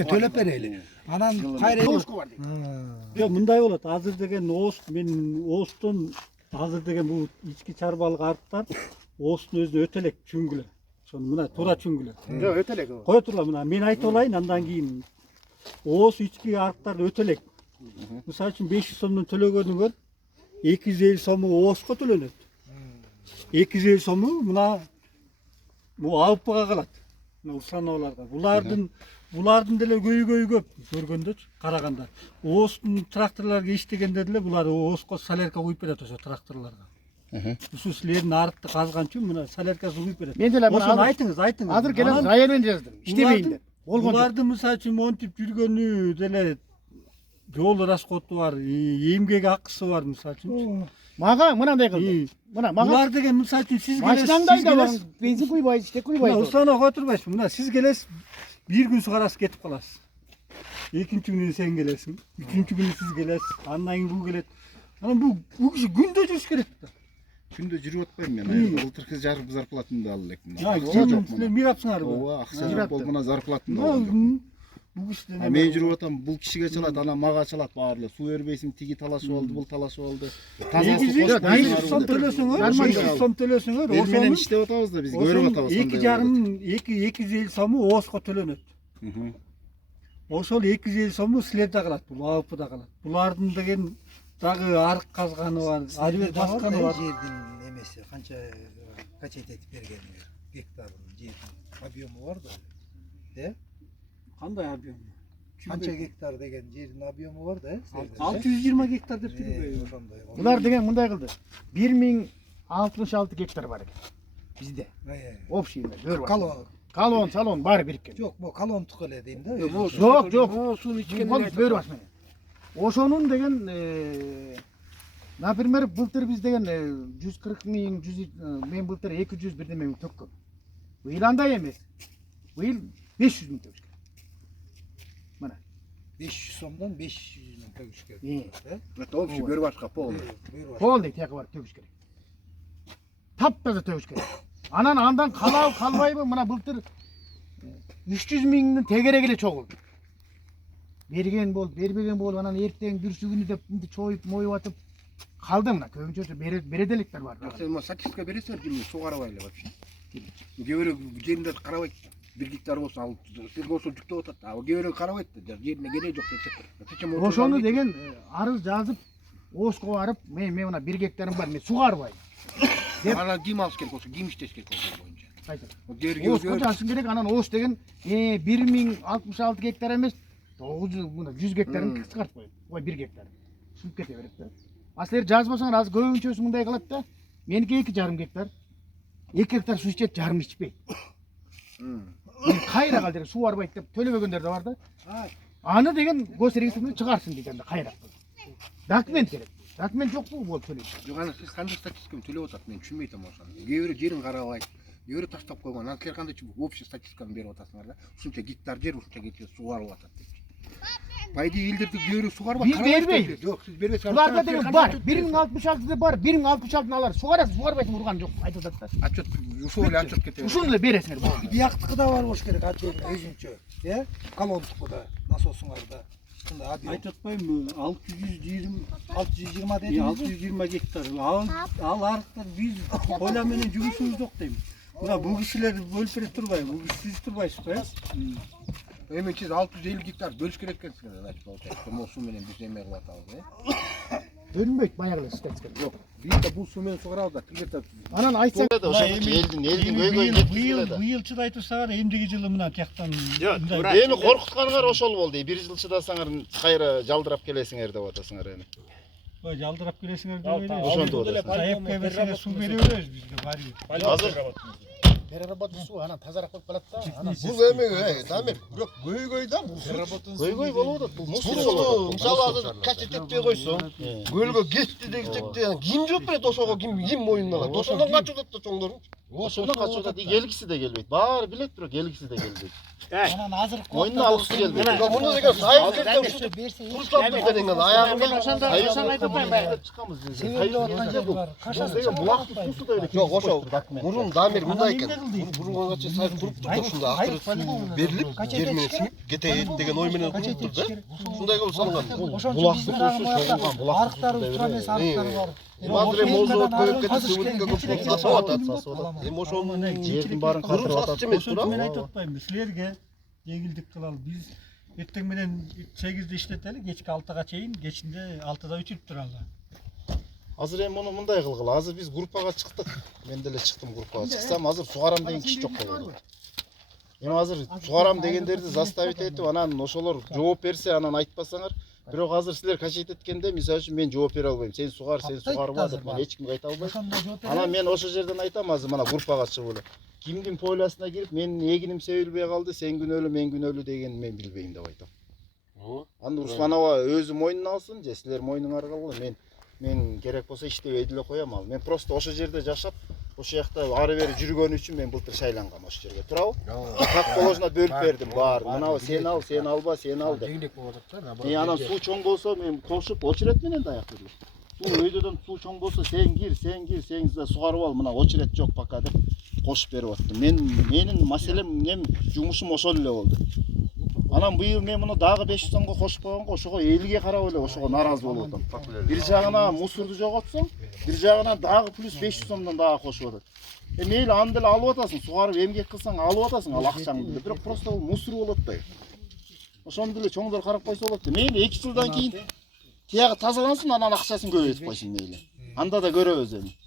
Төлөп берели. Анан кайра Жок, мындай болот. Азыр деген Оост, мен Оосттон азыр деген бул ички чарбалык арыктар оостун өзүнө өтө элек чүңгүлө. Ошону мына туура чүңгүлө. Жок, өтө элек. Кой турла мына мен айтып алайын, андан кийин ооз ички арыктарды өтө элек. Мисалы үчүн 500 сомдон төлөгөнүңөр 250 сому оозго төлөнөт. 250 сому мына бул АВПга калат. Мына установаларга. Булардын деле көйгөйү көп көргөндөрчү, караганда. Ооздун тракторлорго иштегенде деле булар оозго солярка куюп берет ошо тракторлорго. Ушу силердин арыкты казганчы мына соляркасын куюп берет. Мен деле Ошону айтыңыз. Азыр келем районмен жаздым. Иштебейин деп. Булардын мисалы үчүн монтип жүргөнү деле жол расходу бар, эмгек акысы бар мисалы үчүн. Мага мынандай кылды. Мына мага Булар деген мисалы үчүн сиз машинаңды айдап бензин куйбайсыз, иштек куйбайсыз. Установа кое турбайсыз. Мына сиз келесиз, бир күн сугарасыз кетип каласыз. Экинчи күнү сен келесиң, үчүнчү күнү сиз келесиз, андан кийин бул келет. Анан бул киши күндө жүрүш керек да. Күндө жүрүп атпайм мен. Былтыркы жарым зарплатымды алып элекмин. Силер мир апсыңарбы? Ооба, акча жок болуп зарплатымды алдым. Бул киши Мен жүрүп атам, бул кишиге чалат, анан мага чалат баары. Суу бербейсиң, тиги талашып алды, бул талашып алды. Таза суу 500 сом төлөсөңөр, 500 сом төлөсөңөр, ошол менен иштеп атабыз да, биз көрүп атабыз. 250 сому оозго төлөнөт. Ошол 250 сому силерде калат, бул АВПда калат. Булардын деген дагы арык казганы бар, арбет басканы бар. Жердин эмеси канча качет этип бергениңер, гектардын жердин объему бар да. Э? Кандай объем? Канча гектар деген жердин объему бар да, 620 гектар деп турбайбы? ошондой. Булар деген мындай кылды. 1066 гектар бар экен. Бизде. Общий эмес, Калон, салон баары бириккен. Жок, бул колонтук эле дейм да. Жок, жок. Сууну ичкен бөр баш менен. Ошонун деген например, былтыр биз деген 140 миң, мен былтыр 200 бирдеме миң төккөм. Быйыл андай эмес. Быйыл 500 миң төккөм. Мына 500 сомдон 500 миң төгүш керек. Это общий бөр башка полный. Полный тияк бар төгүш керек. Таптаза төгүш керек. Андан калбайбы? Мына былтыр 300 миңдин тегереги эле чогулду. Берген бол, бербеген бол, анан эртең бүрсүгүнү деп чоюп, моюп атып калды мына. Көбүнчөсү беределиктер бар. Сен статистика бересиңер кимге суу карабай эле вообще. Кээ бирөө жеринде карабайт. 1 гектар болсо ал силерге ошо жүктөп атат. А кээ бирөө карабайт да, жерине кереги жок десе. Ошону деген арыз жазып, оозго барып, мен мына 1 гектарым бар, мен суу карбайм. Анан ким алыш керек болсо, ким иштеш керек болсо боюнча. Кайсы? Оозго жазышың керек, анан ооз деген 1066 гектар эмес, 100 гектарын кыскартып коет. Ой 1 гектар. Сүзүп кете берет да. А силер жазбасаңар азыр көбүнчөсү мындай кылат да. Меники 2,5 гектар. 2 гектар суу ичет, жарым ичпейт. Кайра кал деген суу барбайт деп төлөбөгөндөр да бар да. Аны деген госрегистрден чыгарсын деген да кайра. Документ керек. Документ жокпу болуп төлөйт. Жок, аны сиз кандай статистиканы төлөп атат, мен түшүнбөй атам ошону. Кээ бирөө жерин карабайт, кээ бирөө таштап койгон. Анан силер кандай общий статистиканы берип атасыңар да. Ушунча гектар жер, ушунча гектар суу барып атат деп. По идее элдерде кээ бирөө суу карабайт. Биз бербейбиз. Жок, сиз бербейсиңер. Буларда деген бар. 1066 бар. 1066 алар. Суу карасыз, суу карбайсың урган жок. Айтып атат да. Отчет, ушул эле отчет кете. Ушуну эле бересиңер. Бияктыкы да бар болуш керек, отдельно өзүнчө. Колонтуку да, насосуңарда. Айтып атпаймынбы, 620 620 дедиңизби? 620 гектар. Ал арыктар биз коля менен жүрүшүбүз жок дейм. Мына бул кишилер бөлүп берип турбайбы? Бул сиз турбайсызбы, Эми сиз 650 гектар бөлүш керек экенсиңер, значит, получается. Могу суу менен биз эме кылып атабыз, Бөлүнбөйт баягы эле статистика. Жок, биз да бул суу менен суу карабыз да, тилгертип. Анан айтсаң, Элдин көйгөйүн жеткизиле да. Быйыл чыдайтырсаңар, эмдиги жылы мына тияктан Эми коркутканыңар ошол болду. 1 жыл чыдасаңар кайра жалдырап келесиңер деп атасыңар эми. Ой, жалдырап келесиңер деп эле. Ошондо да. Заявка берсеңер суу бере беребиз бизге баары. Азыр переработка суу анан тазараак болуп калат да. Анан Бул эме, Дамир, бирок көйгөй да бул. көйгөй болуп атат. Бул Суу, мисалы азыр качет этпей койсоң, көлгө кетти дегенде ким жооп берет ошого, ким мойнуна алат? Ошондон качып атат да чоңдору. ошондо качып атат. Келгиси да келбейт. Баары билет, бирок келгиси да келбейт. Анан азыркы Мойнуна алгысы келбейт. Муну деген сайын жерде ушинтип турушкап деген аягында Ошону айтып атпаймынбы? Чыкканбыз. себептеп аткан жер бар. Деген булактын суусу да эле. Жок, ошо мурун Дамир мындай экен. Бурунга чейин сайын туруптур да, ушунда акыры суу берилип, жер менен сиңип кетейин деген ой менен туруптур да. Ушундай кылып салынган. Ошон үчүн биздин арыктар ультра эмес арыктар бар. Азыр эми мозулуп коюп кетип сууга көп сасып атат. Эми ошонун жердин баарын калтырып атат. Ошончо мен айтып атпаймынбы силерге жеңилдик кылалы. Биз эртең менен 8-де иштетели, кечки 6-га чейин, кечинде 6-да өчүрүп туралы. Азыр эми муну мындай кылгыла. Азыр биз группага чыктык. Мен деле чыктым группага. Чыксам азыр сугарам деген киши жок болду. Эми азыр сугарам дегендерди заставить этип, анан ошолор жооп берсе, анан айтпасаңар, бирок азыр силер качет эткенде, мисалы үчүн мен жооп бере албайм. Сен сугарба деп мен эч кимге айта албайм. Анан мен ошол жерден айтам, азыр мына группага чыгып эле. Кимдин полясына кирип, менин эгиним себилбей калды, сен күнөөлүү, мен күнөөлүү дегенди мен билбейм деп айтам. Анда Русланова өзү мойнуна алсын, же силер мойнуңарга алгыла. Мен керек болсо иштебей деле коем ал. Мен просто ошол жерде жашап, ошол жакта ары бери жүргөн үчүн мен былтыр шайлангам ошол жерге. Туурабы? Как положено бөлүп бердим баарын. Мына сен ал, сен алба, сен ал деп. Жеңилдик болуп атат да. Анан суу чоң болсо мен кошуп очерет менен даяк бердим. Суу өйдөдөн суу чоң болсо сен кир, сен сугарып ал, мына очерет жок пока деп кошуп берип аттым. Менин маселем, жумушум ошол эле болду. Анан быйыл мен муну дагы 500 сомго кошуп койгонго ошого элге карап эле ошого нааразы болуп атам. Бир жагына мусорду жоготсоң, бир жагына дагы плюс 500 сомдон дагы кошуп атат. Мейли аны деле алып атасың, сугарып эмгек кылсаң алып атасың ал акчаңды деле. Бирок просто бул мусор болот да. Ошону деле чоңдор карап койсо болот. Мейли 2 жылдан кийин тиягы тазалансын, анан акчасын көбөйтүп койсун мейли. Анда да көрөбүз эми.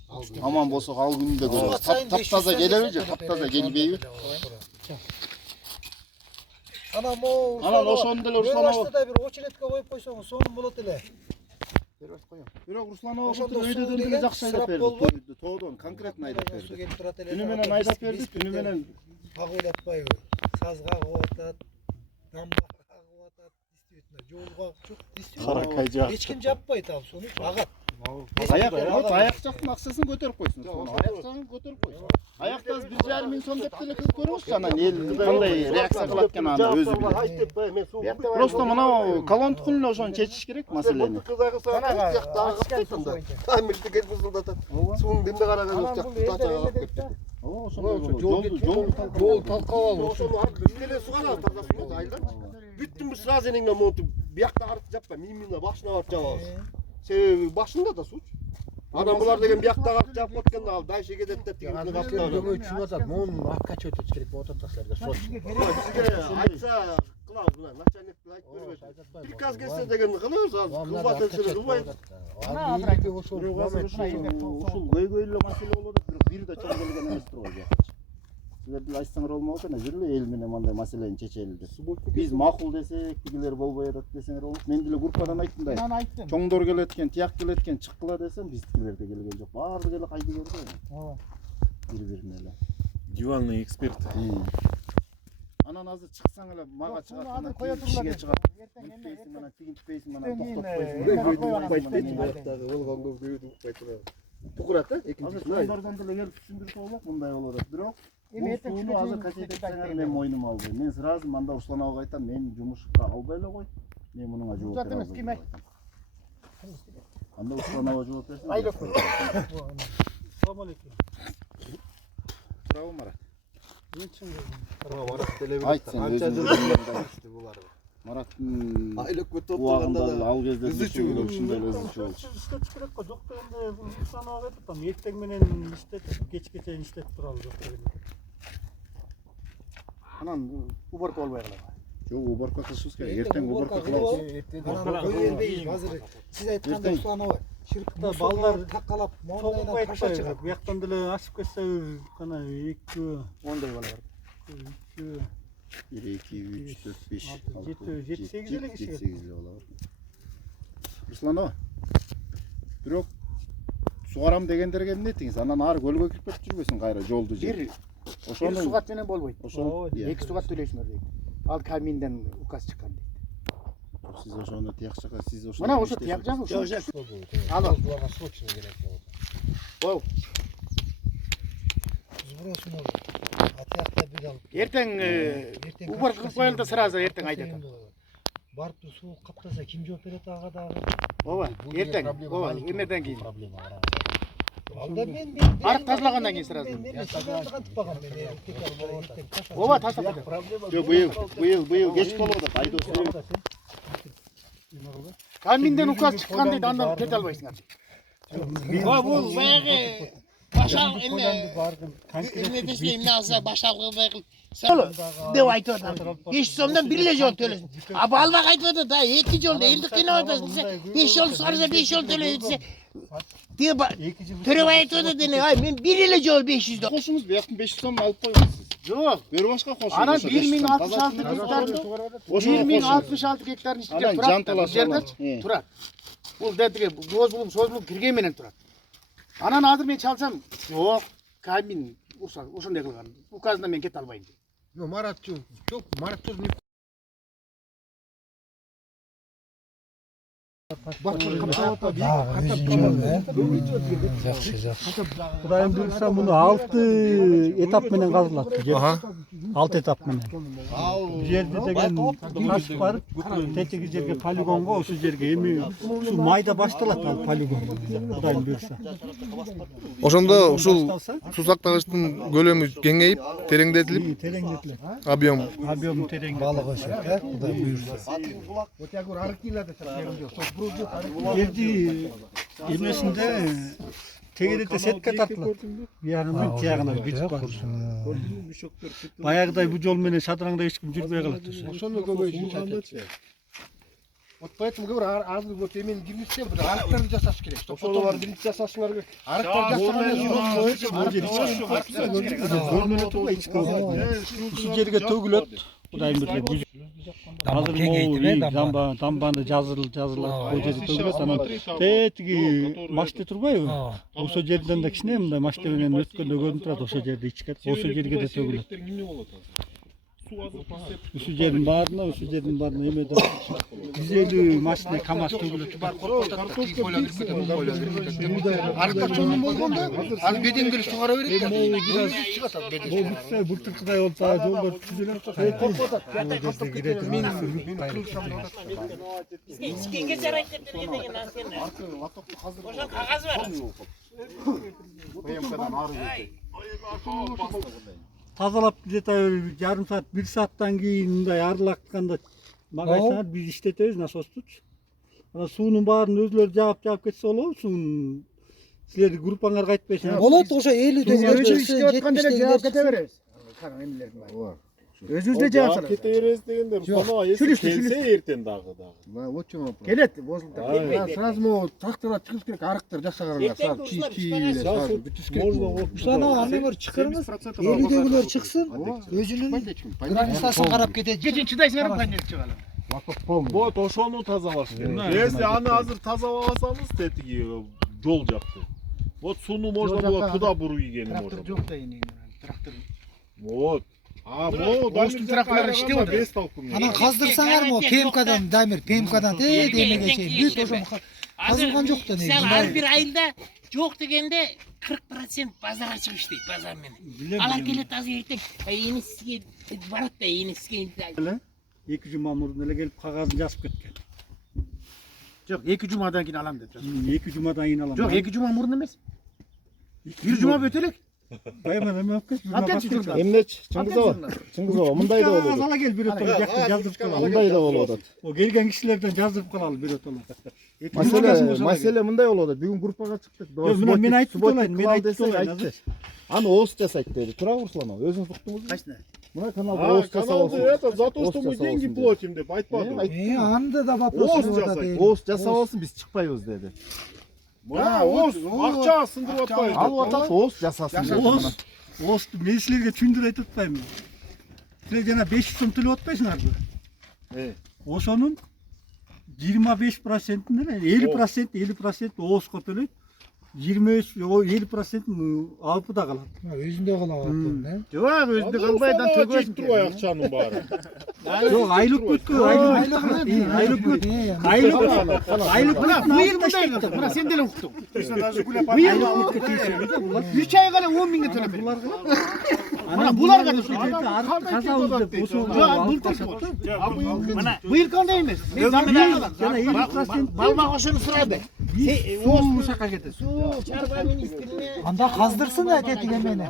Аман болсок ал күндө көрөбүз. Таптаза келеби же, таптаза келбейби? Анан ошону деле Русланова да бир очередке коюп койсоңуз, сонун болот эле. Бирок Русланова өйдөдөн деле жакшы айдап берди. Тоодон конкретно айдап берди. Түнү менен айдап берди, түнү менен ак ойлотпайбы. Сазга кагып атат, дамба кагып атат, действительно жолго чок, действительно. Эч ким жаппайт ал суну, агат. Аяк жактын акчасын көтөрүп койсун. Аяк жагын көтөрүп койсун. Аякта 1,5 миң сом деп деле кылып көрөбүзчү, анан эл кандай реакция кылат экен аны өзү билет. Просто мына колонтукун эле ошону чечиш керек маселени. Тамирдиге бузулдатат. Суун демде караган жакты жол талкалап ошону деле сугарабыз тазасыз айылдан. Бүттүмбү сразу энеңден монтуп, биякта карып жаппай, мимине башына барып жабабыз. Себеби башында да сууч. Адам булар деген биякта карып жаап кеткенде ал дайшы кетет деп деген көмөй түшүп атат. Монун акча өтөш керек болуп атат силерге соч. Бизге айтса кылабыз мына начальникке айтып бербейт. Приказ келсе деген кылабыз, ал кылбат эле кылбайт. Ушул көйгөй эле маселе болот, бирок бир да чоң келген эмес турбайбы. Силер деле айтсаңар болмок экен, жүрүлө эл менен мындай маселени чечели деп. Биз макул десек, тигилер болбой атат десеңер болот. Мен деле группадан айттым да. Мен айттым. Чоңдор келет экен, тияк келет экен, чыккыла десем, биздикилер да келген жок. Баардыгы эле кайдыгер да. Ооба. Бири-бирине эле. Диванный эксперт. Анан азыр чыксаң эле мага чыгат, анан кишиге чыгат. Бүтпейсиң, анан тигинтпейсиң, анан токтотпойсуң. Тукурат да, Азыр чоңдордон деле келип түшүндүрсө болот, мындай болот деп. Бирок сууну азыр качет этсеңер мен мойнума албайм. Мен сразу мында Руслановго айтам, мен жумушка албай эле кой. Мен мунуңа жооп бере албайм. Анда Русланова жооп берсин. Айдап кой. Салам алейкум. Браво, Марат. Марат деле Айт сен өзүң. Мараттын айлык өтүп убагында ал кезде ушундай эле өзүчө болчу. İşletip керек қой, жоқ дегенде Русланова айтып там ертең менен иштетип, кечке чейин иштетип туралы жоқ дегенде. Анан уборка болбой калат. Жок, уборка кылышыбыз керек. Эртең уборка кылабыз. Азыр сиз айткандай Русланова ширкте балдар такалап, Тоғыз айтпай, бияктан деле ашып кетсе, кана 2, Ондай болот. 2, 1, 2, 3, 4, 5, 6, 7, 8 эле киши. 8 эле болот. Русланова. Бирок сугарам дегендерге эмне этиңиз? Анан ары көлгө кирип кетип жүрбөйсүң кайра жолду же. Бир Ошону сугат менен болбойт. ошол 2 сугат төлөйсүңөр дейт. Ал каминден указ чыккан дейт. сиз ошону тияк жака, сиз ошону. Мына ошо тияк жагы ушул. Ала. Бол. сбросун болду. Атыякта бир алып. Эртең уборка кылып коелу да сразу эртең айтат. Барып суу каптаса ким жооп берет ага дагы? Ооба, эртең. Ооба, эмеден кийин. Алда мен Арык тазалагандан кийин сразу. кантип багам мен. Ооба, тастап кетет. Жок, быйыл кеч болуп атат. Айдос. Каминден указ чыккан дейт, андан кете албайсыңар. Bu bayağı başa ne deseyim nasıl başa deb aytып атам. 5 сомдон 1 эле жол төлөсүн. А балбак айтып атат, да 2 жол элди кыйнап атасың десе, 5 жол сарса 5 жол төлөйт десе. Тиги төрөбай айтып атат эне, ай мен 1 эле жол 500 дө. Кошуңуз бияктын 500 сом алып койгонсуз. Жок. Бери башка кошуңуз. Анан 1066 гектарды 1066 гектардын ичинде турат. Жерде турат. Бул дедиге созулуп кирген менен турат. Анан азыр мен чалсам, жок, камин урса, ошондой кылган. Указына мен кете албайм. Ну, Марат çok Marat söz Kudayım bilsem bunu 6 etap menen kazılattı. Aha. 6 etap menen. Bu yerde degen taş var. Teçeki жерге poligonga, oşu жерге эми şu mayda baştalat al poligon. Kudayım bilsem. Ошондо ушул суу сактагычтын көлөмү кеңейип, тереңдетилип, Terengletler. объем Объем tereng. Balık olacak ha. Kuday buyursa. Yerdi ilmesinde tegerete setke tartılar. Yağının tiyağına güçük var. Bayağıday bu yol menen şadırаңda hiç kim жүрбөй калат. Ошону көбөйүшүн. Вот поэтому говорю, азыр вот эмен киргизсе, бир арыктарды жасаш керек. Ошону бар биринчи жасашыңар керек. Арыктар Şu жерге төгүлөт. Кудайым билсе. Азыр дамбаны жазылат, о жерде төгүлөт. Анан тетиги маште турбайбы? Ошо жерден да кичине мындай маште менен өткөндө көрүнүп турат, ошо жерде ичкет. Ошо жерге да төгүлөт. Ошо жердин баарына эме да 150 машина КАМАЗ төгүлөт. арыктар чоң болгондо, ал беден келип сугара берет. Бул бутса былтыркыдай болса жолдор түзүлөт. Ичкенге жарайт деп берген деген антенна. Ошо кагаз бар. Тазалап где-то жарым саат, 1 сааттан кийин мындай арылакканда мага айтсаңар биз иштетебиз насостучу. Анан суунун баарын өзүлөрү жаап кетсе болобу, суун силердин группаңарга айтпайсыңар. Болот ошо 50-дөгөр Ишке аткан деле жаап кете беребиз. Өзүбүз эле жаап салабыз. Кете беребиз дегенде Русланова эсип келсе эртең дагы. Вот чоң вопрос. Келет, бозултар. Сразу могу трактора чыгыш керек, арыктар жасаганга сразу чий сразу бүтүш керек. Ушана аныңыр чыкырыңыз. 50-дөгөлөр чыксын. Өзүнүн границасын карап кетет. Кечин чыдайсыңар, панель чыгалы. Вот ошону тазалаш керек. Если аны азыр тазалабасаңыз тетиги жол жакты. Вот сууну можно было туда буруп ийгени можно. Трактор жок да эне. Трактор. Вот. Могу Оштун тракторлору иштеп атат. Анан каздырсаңар мо ПМКдан Дамир, ПМКдан демеге чейин бүт ошо казылган жок да Сен ар бир айылда жок дегенде 40% базарга чыгып иштейт, базар менен. Алар келет азыр эртең, энисиге барат да энисиге. 2 жума мурун эле келип кагазын жазып кеткен. Жок, 2 жумадан кийин алам деп. 2 жумадан кийин алам. Жок, 2 жума мурун эмес. 1 жума өтөлөк. Байма эме алып кет. Эмнечи? Чыңгызова, мындай да болот. Ала кел бир отол жакта жаздырып калалы. Мындай да болуп атат. О келген кишилерден жаздырып калалы бир отол. Маселе мындай болуп атат. Бүгүн группага чыктык. Мен айтып атты. Аны ООС жасайт деди. Турабы Русланова? Өзүңүз уктуңузбу? Кайсына? Мына каналда ООС жасабалсын. Это за то, что мы деньги платим деп айтпадым. анда да вопрос жасайт. ООС жасабалсын, биз чыкпайбыз деди. ООС акча сындырып атпайбы. Алып атат, ООС жасасын. Оосту мен силерге түшүндүрүп айтып атпайбы. Силер жана 500 сом төлөп атпайсыңарбы? Ошонун 25%-ин эле 50% ООСко төлөйт. 20-50% алпыда калат. Өзүндө калат. Жок, өзүндө калбайдан төгөсүн. Турбай акчанын баары. Жок, айлык бүткө, Мына сен деле уктуң. 3 айга эле 10 миңге төлөп. Mana bularga da таза деп ошо Mana bıyılkanda emas. Men jamdan balma qo'shini suradi. Suu shaqqa ketadi. Suu chorva ministrine Анда каздырсын айтет эмени.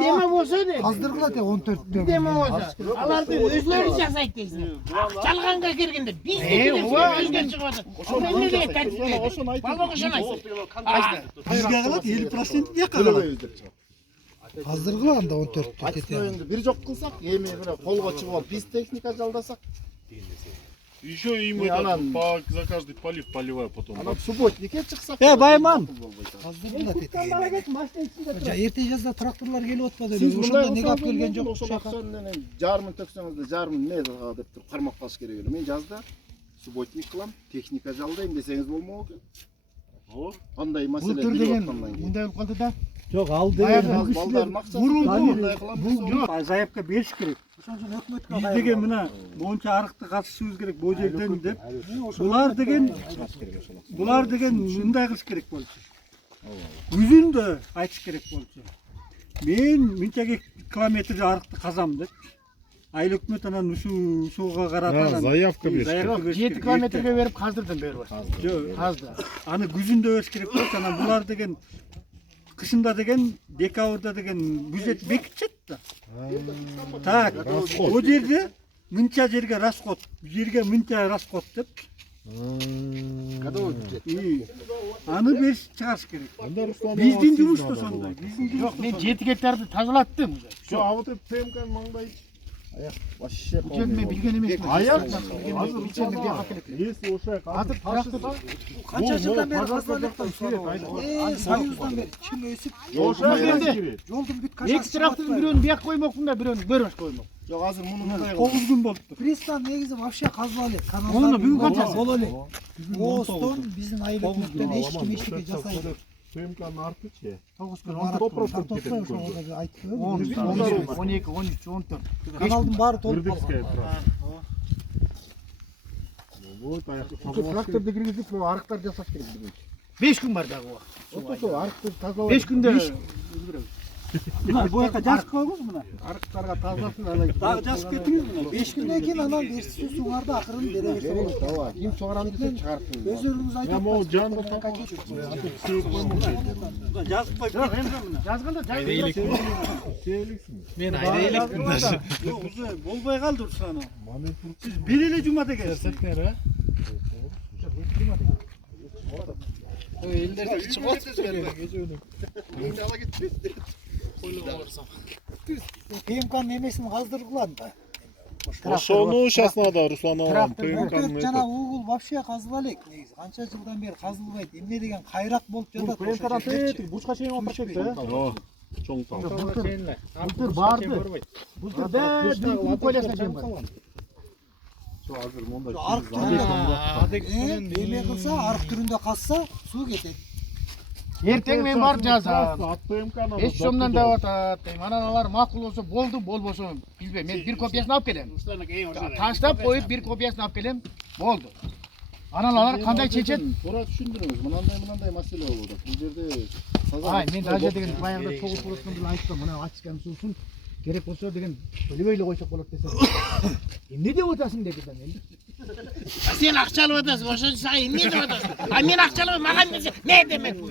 nima bo'lsa de. Каздыргыла те 14 те. Nima bo'lsa. Alarni o'zlari jasaydi deysiz. Chalg'anga kelganda biz o'zga chiqadi. O'shani aytadi. Balma qo'shini aytadi. бизге калат 50% бияка төлөбөй калат. деп чыгат. Каздыргыла анда 14 те Айтып кетет. енді бір жоқ қылсақ, эми мына колго чыгып алып биз техника жалдасак, Еще им анан- за каждый полив поливаю потом. анан субботникке чыксак. Байман. Каздыргыла те. Эрте жазда тракторлор келип атпады Сиз эле. мындай Ошондо неге алып келген жок? ошол акчаны менен жарымын төксөңүз да жарымын эмне деп туруп кармап калыш керек эле. Мен жазда субботник кылам, техника жалдайм десеңиз болмок экен. Андай маселе Былтыр деген андан кийин. мындай болуп калды да. Жок, ал Баягы деген Балдардын акчасы Бурун- кылам. заявка бериш керек. Ошон үчүн өкмөткө Биз деген мына монча арыкты катышыбыз керек бул жерден деп. Булар деген мындай кылыш керек болчу. Үзүндө айтыш керек болчу. Мен мынча километр арыкты казам деп. Айыл өкмөт анан ушуга карата заявка бериш керек. заявка бериш 7 керек. километрге берип каздырдым бербей. Жок, Казды. аны күзүндө бериш керек болчу. Анан булар деген кышында деген декабрда деген бюджет бекитчет да. Так, о жерде мынча жерге расход, бу жерге мынча расход деп. Аны бериш чыгарыш керек. Биздин жумуш да сондай. Биздин Жок, мен 7 гектарды тазалаттым. Şu avıtı PMK'nın mangdayı. Вообще Бул жерди мен билген эмесмин. Аяк. Билченде бияка келет. Если ушай Атып тракторда канча жылдан бери казалаттым. Союздан бери чим өсүп, жолдун бүт эки кашасы. трактордун бирөөнү бияка коймокмун да, бирөөнү бөрөш коймок. Жок, азыр муну мындай 9 күн болупту. Пристан негизи вообще казыла элек. Муну бүгүн канчасы? боло элек. Оостон биздин айыл өкмөттөн эч ким эчтеке жасай элек. PMK'nын арты че? 9 күн. Картофтон ошого айтып 12, 13, 14. Каналдын баары толуп Кырдыкская калган. трасса. Вот аяқты Тракторду киргизип, могу арыктар жасаш керек биринчи. 5 күн бар дагы убакыт. ошо арыкты тазалап 5 күндө Мына бу жака жазып коюңуз мына. арыктарга тазаласын, анан Дагы жазып кетиңиз мына. 5 күндөн кийин анан берсиз суңарды акырын бере берсе болот. ооба, ким чыгарам десе чыгарсын. Өздөрүңүз Я айтып могу жанды жатсаңыз, Жазып коюп кетиңиз мына. жазганда Мен Жок, уже болбой калды Руслан. Сиз бир эле жума дегенсиз. Элдерде чыгып атып ПМКнын эмесин каздыргыла да. Ошону сейчас надо Руслан агам Өкмөт жана угул вообще казыла элек негизи. Канча жылдан бери казылбайт. Эмне деген кайрак болуп жатат. ПМКдан тетип бушка чейин отуруп кетти. Чоң тал. Былтыр барды. Былтыр бүт койласына жем бар. Азыр мондай. Арык түрүндө эме кылса, арык түрүндө казса, суу кетет. Эртең мен барып жазам. От PMK'нан. 5 сомдон деп атат. Анан алар макул болсо болду, болбосо билбейм. Мен бир копиясын алып келем. Таштап коюп бир копиясын алып келем. Болду. Анан алар кандай чечет? Туура түшүндүрүңүз. Мындай маселе болуп атат. Бул жерде Ай, мен даже деген баягыда 9 болоскон деле айттым. Мына ачкан суусун керек болсо деген төлөбөй эле койсок болот десем. Эмне деп атасың деп атам мен. Sen akça alып atасың, ошо сага эмне деп атасың? А мен акча алып мага эмне демек бул?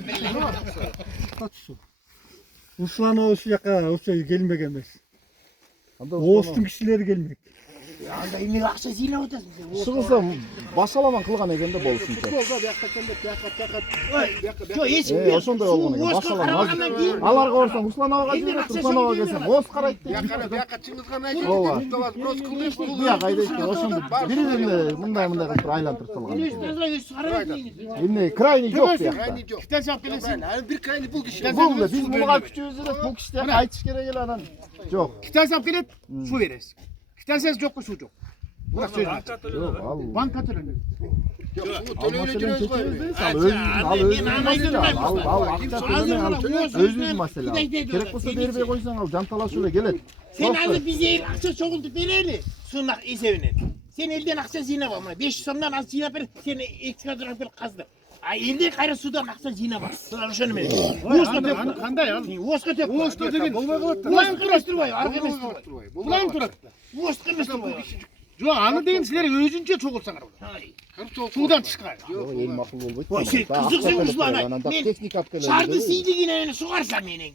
Руслан ошол жака ошо келмек эмес. Оостун кишилери келмек. Анда эмнеге акча жыйнап атасың сен? чыгылса башаламан кылган экен да болушунча. Жок, эч Ошондой болгон экен. Башаламан. Аларга барсаң Руслан абага жиберет, Руслан ага келсе ооз карайт дейт. Бияка чыңгызган айчы. Ооба. Брос кылдыш. Бияка айдайт деп ошондо бири-бирине мындай кылып туруп айлантырып салган. Эмне крайний жок биякта. Китайча алып келесиң. Bir kayını bul kişi. Бул да биз муга күчүбүз берет, бул кишиде айтыш керек эле анан. Жок. Китайча алып келет, суу бересиң. Китайчасы жокко суу жок. Буга сөз. Жок, ал. Банка төлөнөт. Өзүнүн маселе. Керек болсо бербей койсоң ал жанталашып эле келет. Sen azı bize akça çoğuldu vereli. Sunak esevine. Sen elden akça zina var mı? 500 somdan az zina ver. Sen ekskavator kazdı. Элдер кайра судан акча жыйнабайт. Ошону менен. Кандай ал? Оска теп. Оошто деген болбой калат да. Улам турбай, арга эмес турбай. Улам турат да. Оска эмес турбай. Жок, аны деген силер өзүнчө чогулсаңар болот. Суудан тышкар. Эл макул болбойт. Ой, сен кызыксың ана. Анан Мен техника алып келет. шарды сийдигине сугарсам менен.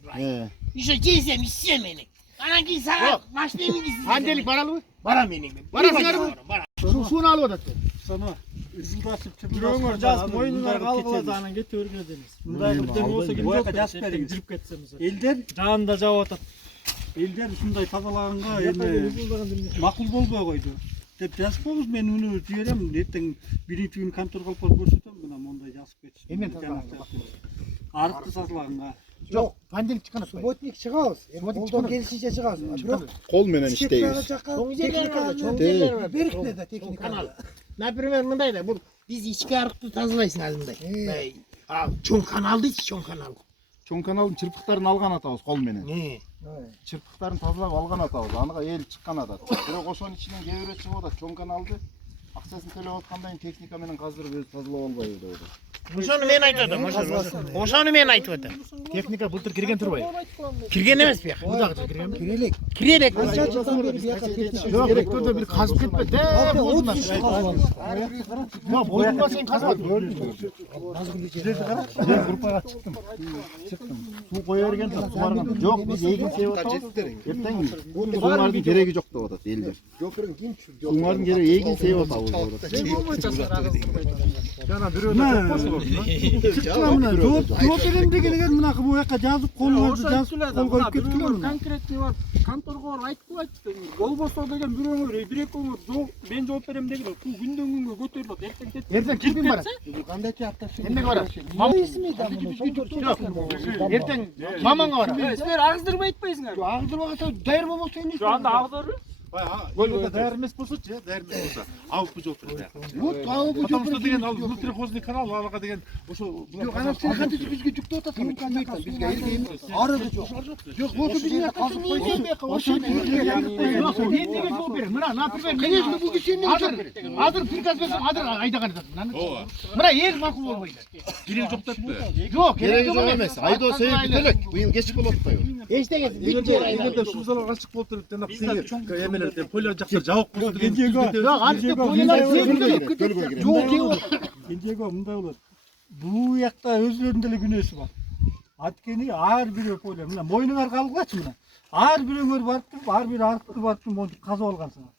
Ишо жесем, ичсем менен. Анан кийин сага машина мингизсиз. Анделик баралыбы? Барам менен. Барасыңарбы? Сууну алып атат. Сана ызылдашып Бирөөңөр жазып мойнуңарга алып алат анан кете бергенет эмес. Мындай бирдеме болсо ким жок жазып бериңиз. Жүрүп кетсем. Элдер жанында жаап атат. Элдер ушундай тазалаганга эми макул болбой койду деп жазып коюңуз. Мен уну жиберем. Эртең биринчи күнү конторго алып барып көрсөтөм. Мына мондай жазып кетишти. Эмен тазалаганга? Арыкты тазалаганга. Жок, панделик чыккан. Субботник чыгабыз. Колдон келишинче чыгабыз. Бирок Кол менен иштейбиз. Чоң жерлер бар. берикте да техника. Канал. Например, мындай да, бул биз ички арыкты тазалайсың азындай. Чоң каналдычы, чоң канал. Чоң каналдын чырпыктарын алган атабыз кол менен. Чырпыктарын тазалап алган атабыз. Анга эл чыккан атат. Бирок ошонун ичинен кээ бирөө чыгып атат. Чоң каналды акчасын төлөп аткандан кийин техника менен каздырып өзү тазалап албайбы деп атат. Ошону мен айтып атам, ошону мен айтып атам. Техника былтыр кирген турбайбы? Кирген эмес бияка. Мудагы кирген. Кирелек. Кирелек. Канча жылдан бери бияка техника. Жок, экөөдө бир казып кетпе. Болдун. Жок, болдун сен казып. Группага чыктым. Суу кое берген жок, сугарган. Жок, биз эгин себеп атабыз. Эртең сууңардын кереги жок деп атат элдер. Сууңардын кереги эгин себеп атабыз деп атат. Жана бирөө Мына жооп берем дегенге мына бу жака жазып колуңузду жазып кол коюп кеткиле. Конкретный бар конторго айтып айтты. Болбосо деген бирөөңөр, бир экөөңөр жооп мен жооп берем дегиле. Бул күндөн күнгө көтөрүлөт. Эртең кетти. Эртең кирдин бара. Кандайча апташын. Эмнеге барат? Эртең мамаңга барат. Силер агыздырбай айтпайсыңар. Агыздырбаганда даяр болбосо эмне? Şu anda ağzları. Gölgede değer emес болсо, değer эмес болсо, алып жооп берет. Вот алып Потому что деген ал внутрихозный канал, алга деген ошо Жок, анан сен кантип бизге жүктөп атасың? Бизге арыгы жок. Жок, болсо бизге казып койсоң. Ошо Эмнеге жооп берем? Мына, например, конечно, бул киши азыр приказ берсем, азыр айдаган атат. Мына эл макул болбойт. кереги жок депти. Жок, Кереги жок эмес. Айдоо себеби төлөйт. Быйыл кеч болуп атпайбы? Эчтеге Эгерде ушул залга ачык болуп туруп жанагы эмелер поле жактар жабык болсо деген Жок, антип пойлар Кенжего мындай болот. Бул жакта өзүлөрүнүн деле күнөөсү бар. Анткени ар бирөө поле мына мойнуңарга алгылачы мына. Ар бирөөңөр барып туруп, ар бир арыкты барып туруп монтип казып алгансыңар.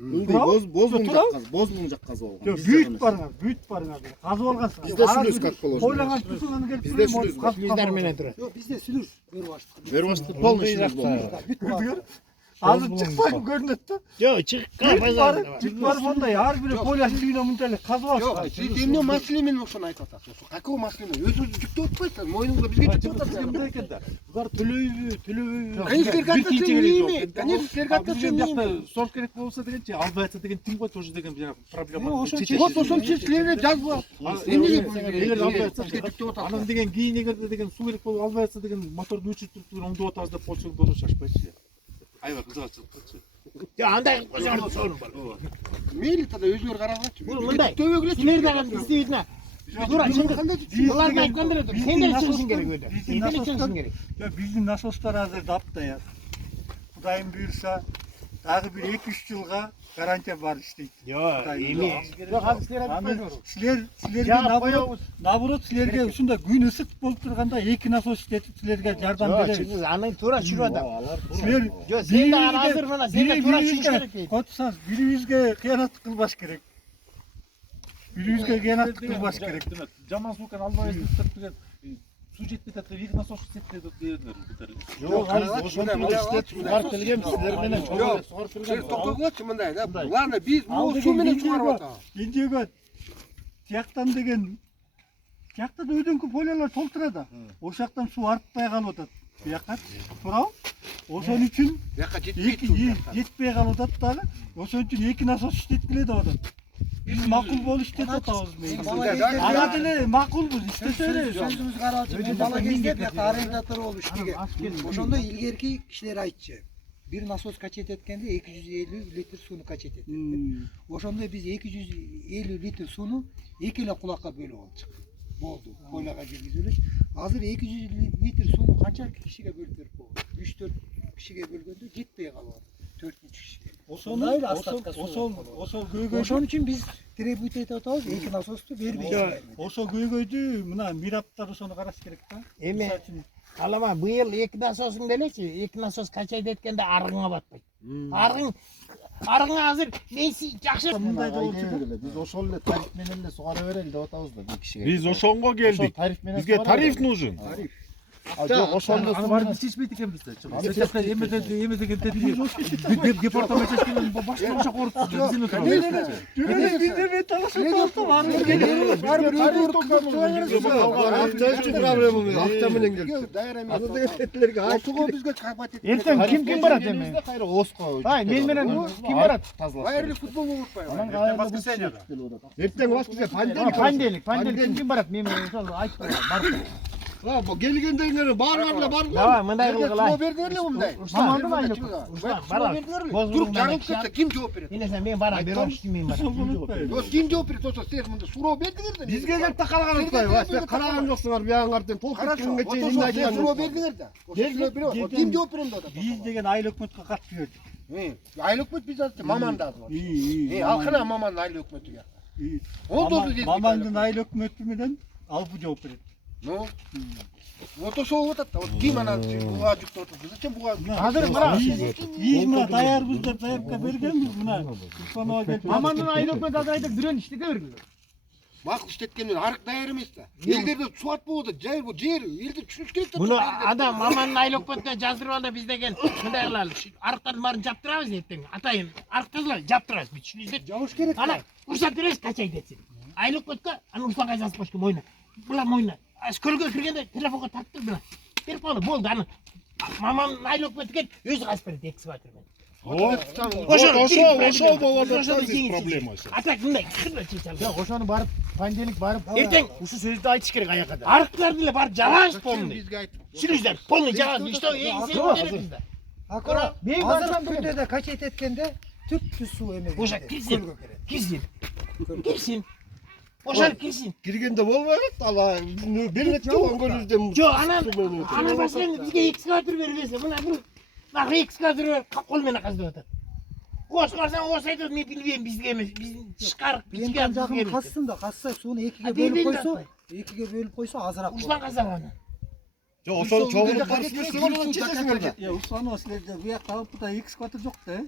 Боз муң жак казып алган. Жок, бүйт барыңар. Казып алгансыңар. Бизде сүлүс как положено. Ойланган тусуңаны келип Бизде сүлүс бар. Bizler менен турат. Жок, бизде сүлүш берип аштык. Берип ачты полный сүлүс болду. Азыр чыксаң көрүнөт да. Жок, чыккан базар. Бүйт барып ондай ар бирөө поляны түйүнө мындай эле казып алышкан. Сиз эмне маселе менен ошону айтып атасыз? Какой маселе? Өзүңүз жүктөп атпайсызбы? Мойнуңузга бизге жүктөп атасыз. Мындай экен да. Булар төлөйбү. Конечно, силерге атасың ийми? Конечно, силерге атасың ийми? Сорт керек болсо дегенчи албайатса деген тим го тоже деген проблема. Вот ошон силерге жазып эмнеге Анан деген кийин эгерде деген суу керек болуп албайатса деген моторду өчүрүп туруп оңдоп атабыз деп болсоң боло шашпайсызчы. Айбар кызыгачылыкчы. Жок, андай кылсаңар sorun бар. мейли тогда өзүңөр карагылачы. Бул мындай. Силер дагы издейбизна. Туура, буларды айткандар өтөп, сендер чыгышың керек өйдө. Сендер чыгышың керек. Биздин насостор азыр дапдаяр. Кудайым буйрса, дагы бир 2-3 жылга гарантия бар иштейт. Жок, эми. Жок, азыр силер айтпайсыңар. Силерге наоборот силерге ушундай күн ысык болуп турганда 2 насос иштетип силерге жардам беребиз. Аны туура жүрүп атам. Силер Жок, сен дагы азыр мына сендер туура жүрүш керек дейт. Котсаңыз бирибизге кыянат кылбаш керек. Бирибизге кыянат кылбаш керек. Жаман суукан албай деп деген суу жетпей атат деп 2 насос иштетти деп дедилер. Жок, ошону иштетип сугарып келгем силер менен чогуу сугарып Силер келгем. токтогулачы мындай да. Ладно, биз могу суу менен сугарып атабыз. Кенжегөт тияктан деген тиякта да өйдөңкү полялар толтурат. Ошол жактан суу артпай калып атат. Буякка туурабы? Ошон үчүн Бияка жетпейт. жетпей калып атат дагы. Ошон үчүн 2 насос иштеткиле деп атат. Биз макул болуп иштетип атабыз. Ага деле макулбуз, иштете беребиз. Өзүңүз карап атчы. Мен бала кезде бияка арендатор болуп иштеген. Ошондо илгерки кишилер айтчы. bir насос качет эткенде 250 литр сууну качет этет. Ошондо биз 250 литр сууну эки эле кулакка бөлүп алдык. Болду. Койлага киргизип элек. Азыр 200 литр сууну канча кишиге бөлүп берип болот? 3-4 кишиге бөлгөндө жетпей калып атат. 4 кишиге. Ошол көйгөйдү. Ошон үчүн биз требуйт этип атабыз, эки насосту бербейбиз. Ошол көйгөйдү мына мираптар ошону караш керек да. Эми калама быйыл 2 насосун делечи, 2 насос качайт эткенде арыгыңа батпайт. Арыгыңа азыр мен жакшы Мындай да болчу. Биз ошол эле тариф менен эле сугара берели деп атабыз да бир кишиге. Биз ошонго келдик. Бизге тариф нужен. Жок, ошондо Аны баарын чечпейт экенбиз да. Эме деген департамент чечкен башка корупция биздин Эртең ким барат эми? кайра Оско. Ай, мен менен ким барат? Байырли футбол болуп Анан воскресенье. Эртең воскресенье Панделик ким барат? Мен ошол айтып барып. бу келгендериңер баарыңар Давай, мындай кылгыла. бердиңер мындай. Мамандын айлык. Туруп жарылып кетсе ким жооп берет? Билесем мен барам, беришти мен барам. Ким жооп берет болсо сиз мында суроо бердиңер да. Бизге келип такалган атпайбы? Сен караган жоксуңар биягыңарден толук кеткенге чейин Сиз айтқан. суроо бердиңер да. Ким жооп берем деп атат. Биз деген айыл өкмөткө кат бердик. Айыл өкмөт биз азыр маман да бар. Ал кана маман айыл өкмөтүгө. Мамандын айыл өкмөтү менен албы жооп берет. Ну. Вот ошол болуп атат да. Вот ким анан буга жүктөп атат? Зачем буга? Азыр мына Биз мына даярбыз деп заявка бергенбиз мына. Установа келип мамандын айлык азыр айтып бирөөнү иштете бергиле. Макул иштеткенмен арык даяр эмес да. Элдерде суат болуп атат. Жер бу жер элди түшүнүш керек да. Муну адам мамандын айлык көтүнө жаздырып алда биз деген мындай кылалы. Арыктардын баарын жаптырабыз эртең. Атайын арыктарды жаптырабыз. Бүт түшүнүңүздөр. Жабыш керек. Ана уруксат беребиз качайт этсин. Айлык көткө аны Русланга жазып коюш керек мойнуна. Була мойнуна. Көлгө киргенде телефонго тарттыр мына. Берип койгон болду аны. Мамамдын айлык көткө өзү касып берет экскаватор менен. Ошол болот проблема. Атак мындай кырда чечалып. Жок, ошону барып панделик барып Эртең ушу сөздү айтыш керек аяка да. арыктарды эле барып жабабыз полный. Бизге айтып. Түшүнүңүздөр, полный жабабыз. Что беребиз да. Акыра Мен азыркы күндө да качет эткенде түптү суу эме. Ошо кирсин. Кирсин. Ошол кирсин. Киргенде болбой атат. Ала бермекчи болгон көлүздөн. Жок, анан башка бизге экскаватор бербесе, мына бир нахы экскаватор кол менен каздап атат. Ош карасаң ош айтат, мен билбейм, бизге эмес, биздин тышкар бизге Жагым кассын да, касса сууну экиге бөлүп койсо азыраак. Ушулан каздап аны. Жок, ошол чогулуп барсыңар силер чечесиңер да. Я Установа силерде буякта алыпта экскаватор жок да.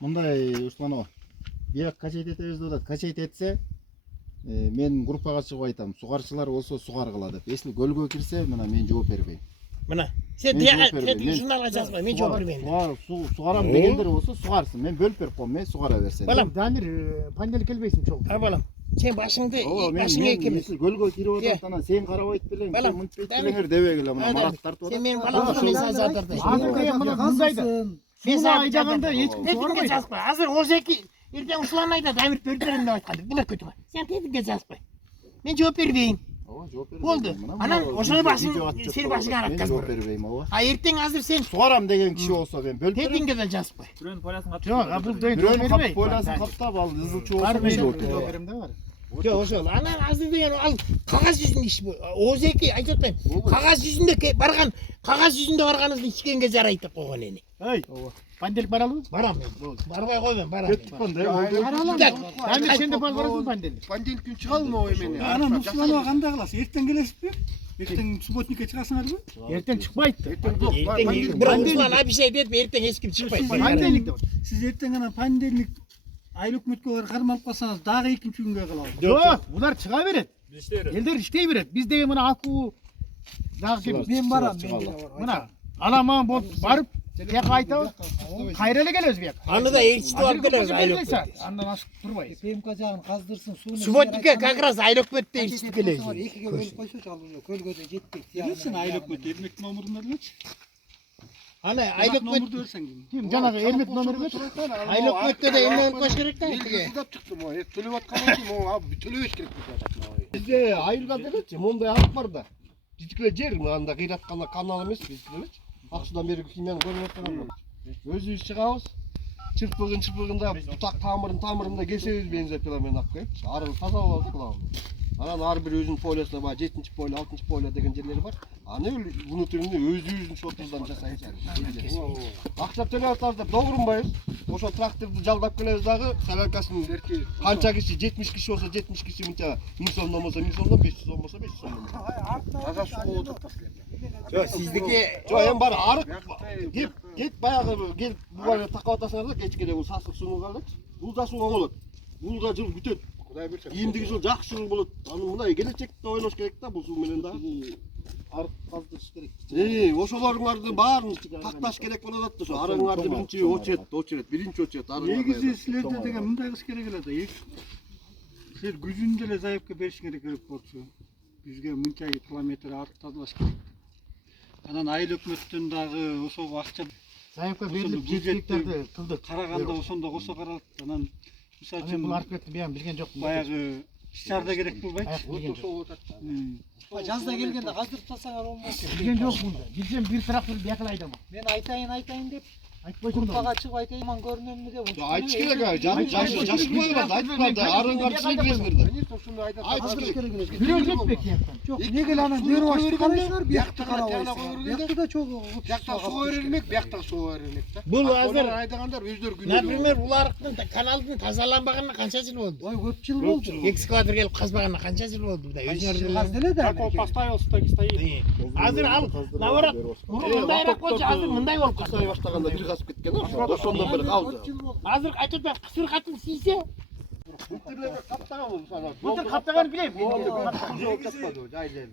Мындай Установа. Бияк качайт этебиз деп атат. Качайт этсе, мен группага чыгып айтам. Сугарчылар болсо сугаргыла деп. Если көлгө кирсе, мына мен жооп бербейм. Мына сен тияга журналга жазба, мен жооп бербейм. Сугарам дегендер болсо сугарсын. Мен бөлүп берип коем, мен сугара берсем. Балам, Дамир панделик келбейсиң чогуу. балам. Сен башыңды Мен экемес. көлгө кирип атат, анан сен карабайт белең, сен мынтпейт белеңер дебегиле мына Марат тартып Сен атат. менин баламды мен сага жатырдым. Азыр деген мындайда. Мен Сууну айдаганда эч ким тетикке сугарбайт. жазбай. Азыр ошеки эртең ушулан айтат, Дамир бөлүп берем деп айткан. Була көтүп. Сен тетикке жазбай. Мен жооп бербейм. Болду. Анан ошону башың сен башыңа арак Мен жооп жазбай. бербейм, ооба. А эртең азыр сен Сугарам деген киши болсо мен бөлүп берем. тетикке да жазбай. Жок, бул дейт Бирөөнүн бербей. пойласын каптап ал ызылчу болсо Бар мен мен жооп жооп берем. берем да бар. Жок, ошол. Анан азыр деген ал кагаз жүзүндө иш бу. Озеки айтып атайын. Кагаз жүзүндө барган, кагаз жүзүндө барганыңызды ичкенге жарайт деп койгон эни. Эй, панделик баралыбы? Барам мен. Барбай койбойм, барам. Дамир сен де барасың панделик. Панделиктен чыга алмабы эмне? Анан Установа кандай кыласыз? Эртең келесизби? Эртең субботникке чыгасыңарбы? Эртең чыкпайт. Эртең бирок Руслан обещать этип эртең эч ким чыкпайт. Панделик деп. Сиз эртең анан понедельник айыл өкмөткө кармалып калсаңыз дагы экинчи күнгө кылабыз. Жок, булар чыга берет. Элдер иштей берет. Биз деген мына акуу дагы ким? Мен барам, Мына аламан болуп барып тияка айтабыз. Кайра эле келебиз бияка. Аны да элчитип алып келебиз айлык. Андан ашык турбайбыз. ПМК жагын каздырсын, сууну. Субботникке как раз айлык өттү элчитип келебиз. Экиге бөлүп койсо жалгыз көлгөдө жетпейт. Билесиң айыл өкмөт эрмек номурун берчи. Аны айлык номурду берсең ким? Ким жанагы эрмек номери бет? айлык өттү да эмне коюш керек да? Элдеп чыкты могу. Төлөп аткандан кийин могу төлөбөш керек деп атат могу. Бизде айылга делечи, мондай алып бар да. Житикеле жер, анда кыйратканда канал эмес биздикилечи. Акшыдан бери химияны көрүп атпайбы? Өзүбүз чыгабыз. Чырпыгында бутак тамырында кесебиз бензопила менен алып келип, арыгы таза болот кылабыз. Анан ар бир өзүнүн полосуна бар 7-поле, 6-поле деген жерлери бар. Аны внутренне өзүбүздүн шотубуздан жасайбыз. Акча төлөп атабыз деп добурунбайбыз. Ошо тракторду жалдап келебиз дагы, соляркасын канча киши 70 киши болсо 70 киши мынча 1000 сомдон болсо 1000 сомдон, 500 сом болсо 500 сомдон. Таза суу болуп атат силерге. Жок, сиздики Жок, эми баары арык кеп баягы келип буга такап атасыңар да кечкеде бул сасык сууну алып. Бул да сууга болот. Булга жыл бүтөт. Кудай берсе. Ийимдиги жыл жакшы жыл болот. Аны мындай келечекте ойлош керек да бул суу менен дагы. Арык каздырыш керек. Ошолордун баарын такташ керек болот да ошо. Арыңарды биринчи очерет арыңарды. Негизи силерде деген мындай кылыш керек эле да. Силер күзүндө эле заявка беришиңер керек болчу. Бизге мынча километр арык тазалаш керек. Анан айыл өкмөттөн дагы ошого акча Заявка берилип 7 гектарды кылдык. караганда ошондо косо каралат. Анан мисалы Мен бул үчүн аркетти мен билген жокмун. баягы иш-чарда керек болбойт. жазда келгенде каздырып салсаңар болмок. Билген жокмун да. Билсем бир трактор бияка айдама. Мен айтайын деп Айтпойсуң да. Курпага чыгып айтайын, ман көрүнөмүн деп. Айтыш керек ай. Жашырмаңдар, айтпаңдар да. Арыңарды чыгыңыздар да. Айтыш керек. Бирөө жетпек янтан. Жок, неге эле анан бери башты карайсыңар, биякты карабайсыңар. Биякты да чогуу. Биякта суу берилмек, биякта суу берилмек да. бул азыр, Айдагандар өздөрү күнөө. например, бул арыктын каналдын тазаланбаганына канча жыл болду? Ой, көп жыл болду. Экскаватор келип казбаганына канча жыл болду да? Каз деле да. поставил, стоит. Азыр ал наоборот, мурун мындайраак болчу, азыр мындай болуп калды. Касай баштаганда бир касып кеткен да. Ошондон бери калды. Азыр айтып атпайбы, кысыр катын тийсе, Бүттүрлөр каптаган бул сана. Былтыр каптаганын билем.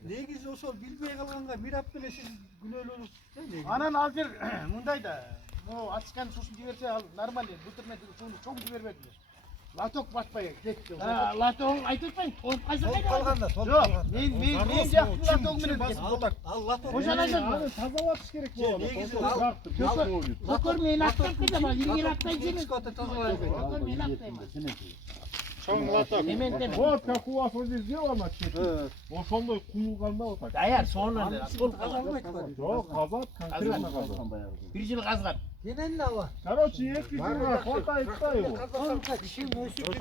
Негизи ошол билбей калганга мирап менен сиз күнөөлөнүп. Анан азыр мындай да. Могу ачкан сусын жиберсе ал нормально. Былтыр мен сууну чоң жибербедим. Латок баспай кетти. латоң айтып атпайбы, толуп кайса кайда? Калганда сол. Жок, мен жактын латок менен кетти. Ал латок. Ошону айтат. Тазалатыш керек болот. Көкөр мен аттап кетем, ал иргени атпай жүрөт. Экскаватор тазалайбы. Көкөр мен аттайм. Чоң латок. Эментем. Вот как у вас вот здесь сделано. Ошондой куюлганда вот так. Даяр, сонун. Жок, казат, конкретно казат. Бир жыл казган. Кенен эле ала. Короче, 2 жылга хватает да его. Казанга киши өсүп.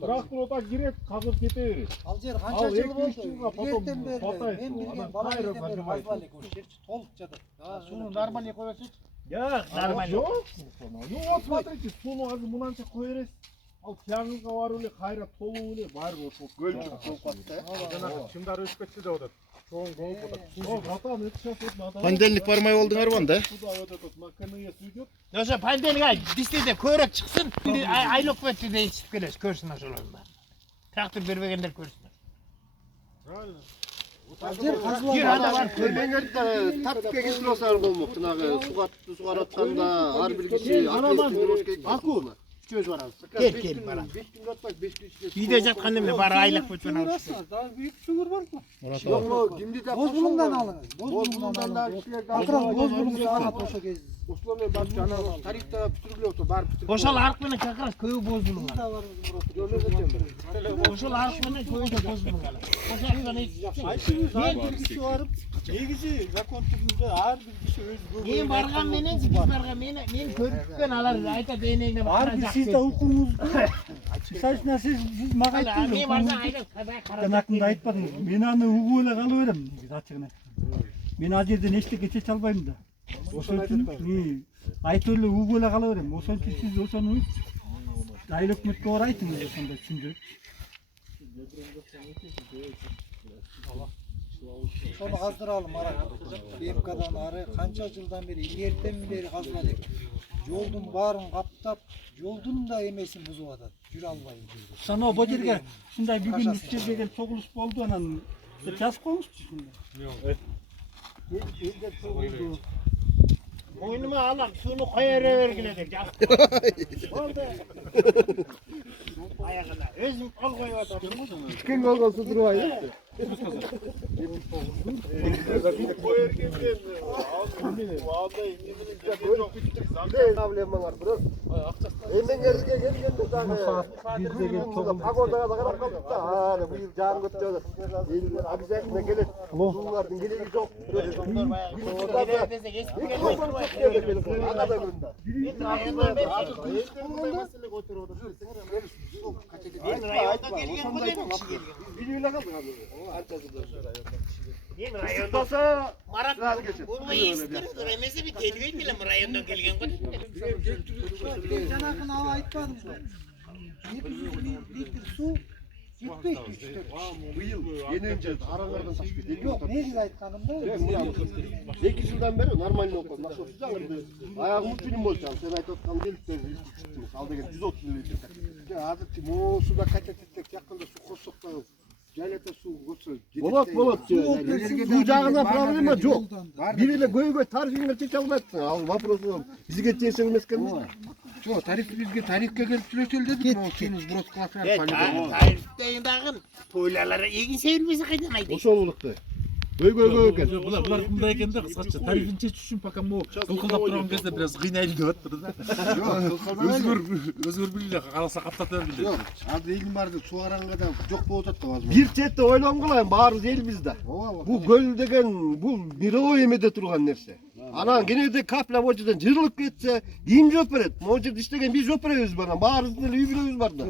Трактор вот так кирет, казып кете берет. Ал жер Ал канча жыл 2-3 жылга болду? потом Эртен бери. хватает. Мен билген Анан бала кайра кезден бери зажимает. казбалык ошол жер толук жатат. Суну нормально кое берсеч. Жок, нормально. Жок. Ну вот смотрите, сууну азыр мынанча кое бересиз. Ал тиягыңызга барып эле кайра толуп эле баары ошол көлчүк болуп калат да. Чымдар өсүп кетти да вот этот. Чоң болуп атат. О, братан, это сейчас вот надо. Панельник бармай болдуңарбы анда? Туда вот этот на КНС уйдет. Ошо панельга дистеде көбүрөөк чыксын. Айлык өттү деп ичип келесиз, көрсүн ошолорду. Трактор бербегендер көрсүн. Правильно. Ал жер Жер казбалык. анда бар. Көлбөңөрдө тартипке кесип алсаңар болмок. Жанагы сугарып атканда ар бир киши Аку. Көз барабыз. Кел, бара. 5 күн жатпайт, 5 күн ичинде. Үйдө жатканда эмне бар айлык өтүн алып. Дагы büyük сугур барбы? Жок, кимди да Бозбулуңдан алыңыз. Бозбулуңдан да кишилерден. Акырын бозбулуңду агат ошо кез. Ошолор менен бар жанагы тарифта бүтүрүлүп атат, баары бүтүрүлүп. Ошол арык менен как раз көбү бозулуң. Ошол арык менен көбү да бозулуң алат. Ошол Ар бир киши барып, негизи закон түбүндө ар бир киши өз мен барган менен биз барган мен көрүпкөн алар айтат энеңде ар бир сиз да укуңузду. Мисалы үчүн сиз мага айттыңыз. мен барсам айтат кадай Жанакында айтпадыңыз. Мен аны угуп эле кала берем, негизи ачыгын айтканда. Мен ал жерден эчтеке чече албайм да. Ошон үчүн айтып эле угуп эле кала берем. Ошон үчүн сиз ошону айыл өкмөткө барып айтыңыз ошондой түшүндүрүп. Ошону каздыралы Марат. БМКдан ары канча жылдан бери, эртен бери казбалык. Жолдун баарын каптап, жолдун да эмесин бузуп атат. Жүрө албай жүрдү. Сано бу жерге ушундай бүгүн ишке деген чогулуш болду, анан жазып коюңузчу ушундай. мойнума алак сууну кое бергиле деп жазып. Ayağına. Özüm kol koyup atarım. Kichkina olgan su turib aytdi. Проблемаңар бирок. Эмеңерге келгенде дагы погодага да карап калдык да. Аны быйыл жаан көтөдүк. Элдер обязательно келет. Суулардын кереги жок. Мен районда Марат болмай естірдір емес бе келген келем райондан келген ғой. Жанакын аба айтпадыңыз ба? 700 литр су жетпейт. Быйыл эненже араңардан сашып кетти. Жок, негизи айтканымда 2 жылдан бери нормально окуп насос жаңырды. Аягым үчүн болчу. Сен айтып аткан деликтер чыктыңыз. Ал деген 130 литр. Азырчы могу суда качать этсек, жакында су кошсок да жайлата су болсо Болот. Суу жагына проблема жок. Бир эле көйгөй тарифиңер чече албайсың. Ал вопрос бизге тиешелүү эмес экен. Жок, бизге тарифке келип сүйлөтөлү дедик. Могу сени сброс кыласыңар. Тарифтейін дағын тойлалары егін сеуілмесе қайдан айтайын. Ошолукту. Көйгөй экен. Булар кандай экен да кыскача тарифин чечиш үчүн пока могу кылкылдап турган кезде бир аз кыйнайлы деп атты да. Өзгөр биле караса каптата биле. Жок, азыр элдин баары суу караңга да жок болуп атат да возможно. Бир четте ойлонгула, баарыбыз элбизде. Бул көл деген бул мировой эмеде турган нерсе. Анан кенеде капля бочудан жырылып кетсе, ким жооп берет? Могу жерде иштеген биз жооп беребиз бана. Баарыбыздын эле үй бүлөбүз бар да.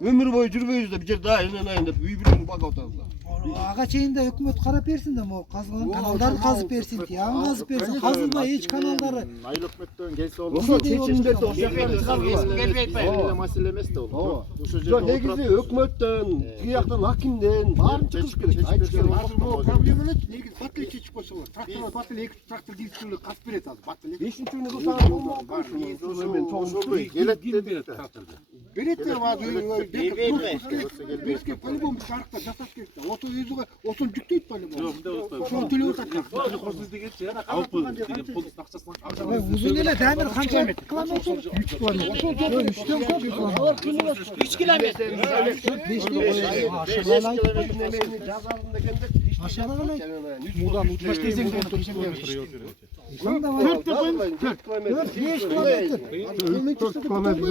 Өмүр бою жүрбөйбүз да, бир жерде айынан деп үй бүлөнү багып атабыз да. ага чейинде өкмөт карап берсин да, могу казган каналдарды казып берсин, тиягын казып берсин. Казылбай эч каналдары. Айыл өкмөттөн келсе болот. Ошо чечилбейт, ошо Келбейт маселе эмес да бул. Ошо жерде негизи өкмөттөн, тиги жактан акимден баарын чечиш керек. Проблема эмес, негизи баттел чечип койсо болот. Трактор баттел 2 трактор дизель казып берет азыр баттел. 5-нчи күнү кылсаңар болот. Мен чоңшулбай келет деди тракторду. Берет деп азыр бизге по-любому шарыкта жасаш керек да. Ото өзүгө отун жүктөйт по-любому. Ошону төлөп атат. Uzun ele demir kança kilometre? 3 kilometre. 3 kilometre. Aşağıda ne? Мудан утмаш десең де Şunda var. 4 kilometre. 5 kilometre. 4 kilometre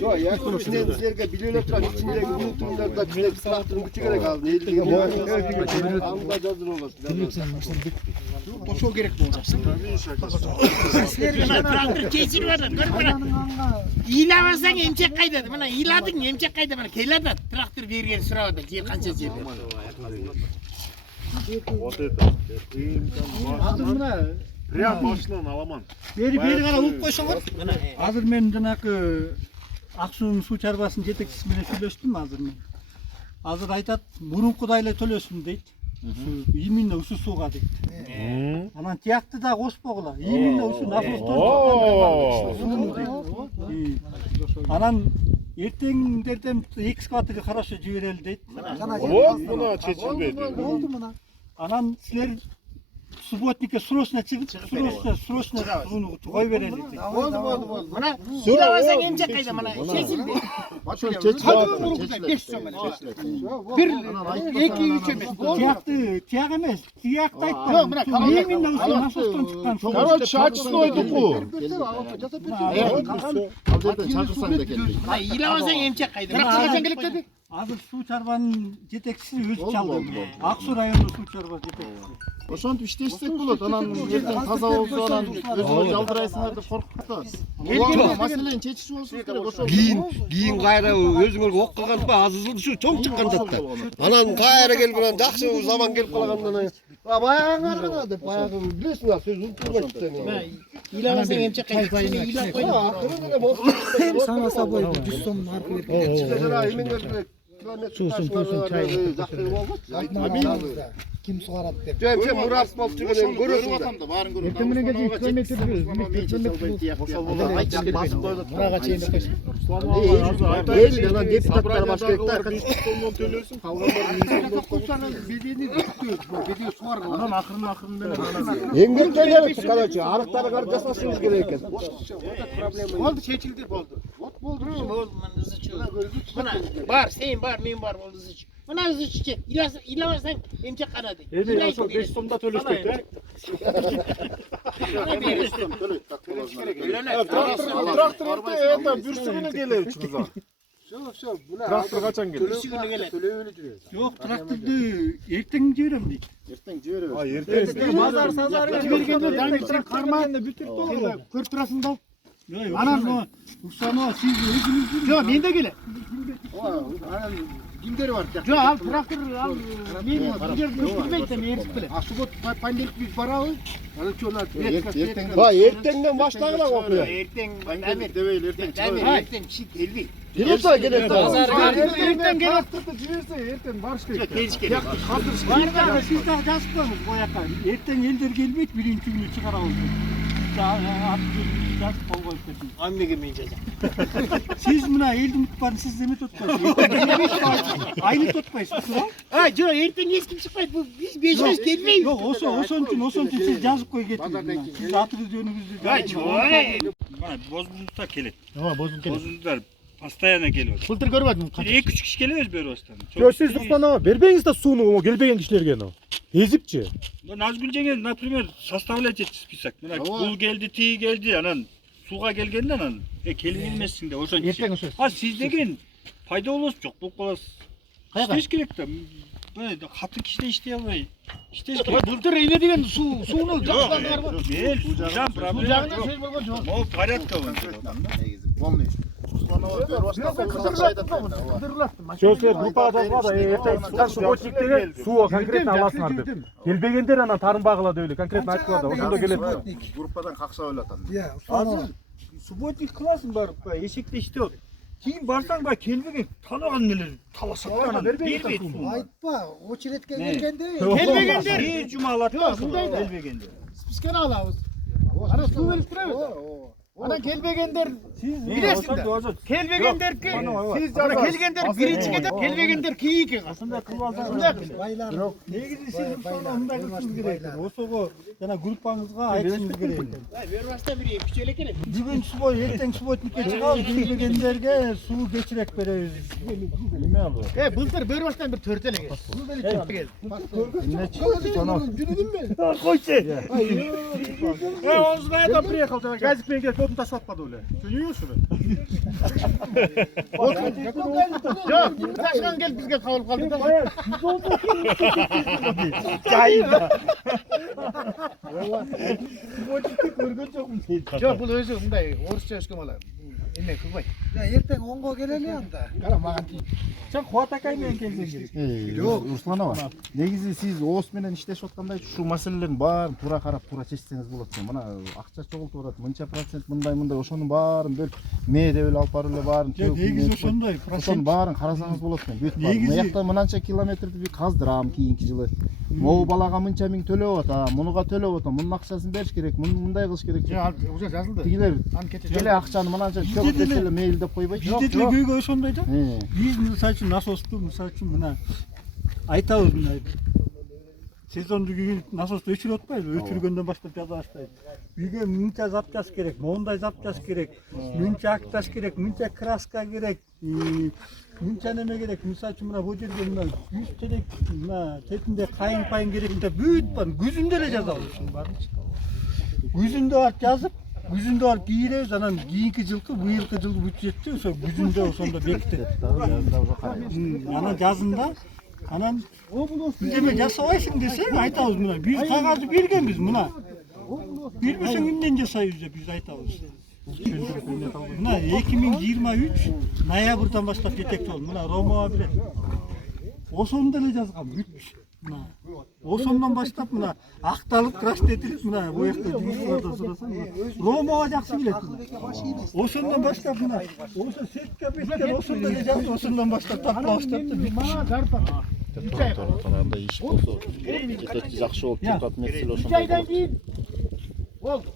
Жок, я мен силерге билип эле турам, ичиндеги ютубдарда билеп трактордун күчү керек ал. Элдиге анда жазып аласың. Ошол керек болот. Трактор чечилип атат. Ыйлабасаң эмчек кайдады. Мына ыйладың эмчек кайда мына келет атат. Трактор берген сурап атат. Жер канча жерде. Вот это. Азыр мына Прям башынан аламан. бери гана уруп койсоңор. Азыр мен жанакы Аксуунун суу чарбасынын жетекчиси менен сүйлөштүм азыр мен. Азыр айтат, мурункудай эле төлөсүн дейт. Именно ушул сууга дейт. Анан тиякты да кошпогула. Именно ушул насостор. Анан эртеңдерден экскаватор хорошо жиберели дейт. Вот мына чечилбейт. Oldu mu lan? Анан силер субботникке срочно чыгып, срочно сууну кой берели дейт. Болду. Мына ыйлабасаң эмчек кайда мына чечилди. Ошо чечилип атат. Бир 2-3 эмес. Тияк эмес, тиякты айтпайм. Именно ушул насостон чыккан суу. Короче, очистойдуку. Ал жерден чачырсаң да келбейт. Мына ыйлабасаң эмчек кайда. Тракторга келет деди. Азыр суу чарбанын жетекчиси өзү чалды. Аксу райондун суу чарба жетекчиси. Ошентип иштешсек болот. Анан жерден таза болсо анан өзүңөр жалдырайсыңар деп коркуп да. Маселени чечишип болушубуз керек. Ошол Кийин кайра өзүңөргө ок кылганда азыр ушу чоң чыккан жатты. Анан кайра келип анан жакшы заман келип калгандан баягыңар гана деп баягы билесиңер сөз унутулбайт да. Ыйлабасаң эмчек кайда. Ыйлап койду. Sana sabah 100 somun arka verip. Susun çay. Kim sugarat dep. Sen Murat болуп жүргөн көрөсүң да. Эртең менен кечээ километр мурага чейин деп койсун. Эл анан депутаттар баш керек да. Төлөсүң, калгандары Анан акырын менен Эмгектенер, короче, арыктарыңарды жасашыңыз керек экен. болду, чечилди болду. Oldu. Oldu, ben hızlı çıkıyorum. Bana var, sen var, men var, ol hızlı çık. Bana hızlı çık. İlamazsan emce kanadı. Endi ошо 5 сомдо төлөштүк да. Трактор это бүрсүгүнө келе учуруза. Трактор качан келет? Бүрсүгүнө келет. Жоқ, тракторды ертең жіберем дейді. Ертең жіберебиз. Ертең Базар сазары жібергенде дайындықтан қарма бүтүп толугу. көріп тұрасың да. Анан Усама сиз өзүңүз Жоқ, менде келе. Кимдер бар? Жоқ, ал трактор ал мен көрсетпейді, мен ерісіп келе. А суббот понедельник biz барабыз. Анан чона Ертеңден баштагыла окуя. Ертең Дебейл ертең. ертең киши келбейт. Келсе келет. Ертең келіп жіберсе, ертең барыш керек. Келиш керек. сиз дагы жазып коюңуз бояка. Ертең элдер келбейт, биринчи күнү чыгарабыз. Жазып кол коюп кетин. Аммеге мен жазам. Сиз мына элди унутпаңыз, сиз эме тотпайсыз. Айны тотпайсыз, туура? Жоқ, ертең ешкім шықпайды. Бұл біз бешіміз келмейміз. Жоқ, ошон үчүн сиз жазып кой кетин. Сиз аты жөнүңүздү. Mana bozgunlukta kelet. Ооба, бозун келе. Bozgunluklar постоянно geliyor. Былтыр көрбөдүм. 2-3 kişi geliyoruz böyle ostan. Сиз Русланова бербеңиз да сууну келбеген кишилерге но. Эзипчи. Nazgül Cengiz, например, составлять список. Mana bul geldi, ti geldi, anan suga gelgenden anan kelmeyemezsin de ошон Ертең ошо. Ha siz деген пайда болосу жок, бул калас. İşteş керек да. Böyle хаты кишide иштей албай. İşteş керек. Былтыр эме деген сууну жакшыландырган. Ел, жан Бул проблема. жагынан сөз болгон жок. Мол порядка var. Полный. Русланова бер баштагы кызакша айтат. Сөзлөр группага жазгыла да ертең субботниктерге суу конкретно аласыңар деп. Келбегендер анан тарынбагыла деп эле конкретно айткыла да ошондо келет. Группадан какша ойлатат. Азыр субботник кыласың барып, эшекте иштеп. Кийин барсаң ба келбеген танаган нелер талашат анан бербейт. Айтпа, очередке келгенде Келбегендер. Бир жума алат да, Ушундай да. келбегендер. Спискени алабыз. Ана суу берип турабыз. Анан келбегендер билесиңдер. Келбегендерге ана келгендер биринчи кетип, келбегендер кийинки калат. Ушундай кылып алсаң Ушундай байлар негизи сиз мындай кылышыңыз керек. Ошого жана группаңызга айтышыңыз керек. Бербастан бир күч эле келет. Бүгүн ертең субботникке чыгабыз, келбегендерге суу кечирээк беребиз. Эме алып. Былтыр бербастан бир 4 эле келет. Койчу. Он знает, он приехал, газик менен келип отун ташып атпады эле. Чөнүңүзчү. Жок, ташкан келип бизге кабыл калды да. Жайында. Көргөн жокмун сен. Жок, бул өзү мындай орусча өскөн бала. Эме кылбайт. ертең 10ға келели анда. Кара маган тий. Сен Куатакай менен келген керек. Русланова. Негизи сиз ООС менен иштешип аткандай ушул маселелердин баарын туура карап, туура чечсеңиз болот экен. Мына акча чогултуп атат, мынча процент мындай ошонун баарын бөлүп мээ деп эле алып барып эле баарын Жок, негизи ошондой ошонун процент. баарын карасаңыз болот экен. Бүт бар. Негизи- Мына жакта мынанча километрди каздырам кийинки жылы. Могу балага мынча миң төлөп атам, мунуга төлөп атам, мунун акчасын бериш керек, мындай кылыш керек. Жок, ал уже жазылды. Тигилер Аны кетет. келе акчаны мынанча чөгүп десе эле мейлдеп койбойт. Бизде деле көйгөй ошондой да. Биз мисалы үчүн насосту мисалы үчүн мына айтабыз мына сезонду кийин насосту өчүрүп атпайбы, өчүргөндөн баштап жаза баштайбыз. Үйгө мынча запчасть керек, моундай запчасть керек, мынча акташ керек, мынча краска керек, мынча неме керек. Мисалы үчүн мына бул жерге мына 100 телек мына четинде кайын пайын керек деп бүт бар. Күзүндө эле жазабыз ушунун баарын. Күзүндө барып жазып, күзүндө барып кийиребиз, анан кийинки жылкы, быйылкы жылкы бүт жетти, ошо күзүндө ошондо бекитет. Анан жазында анан эме жасабайсың десе айтабыз мына биз кагазды бергенбиз мына. Бербесең эмнен жасайбыз деп биз айтабыз. Мына 2023 ноябрдан баштап жетекчи болду. Мына Ромова билет. Ошондо эле жазгам бүт. Мына ошондон баштап мына акталып краштетилип мына буякта жүзүлөрдө сурасаң Ромова жакшы билет. Ошондон баштап мына ошо сетка беттер ошондо эле жазып ошондон баштап таптала баштапты. Мага зарплата. Андай иш болсо, жетекчи жакшы болуп турат месел 3 ошондой. айдан кийин болду.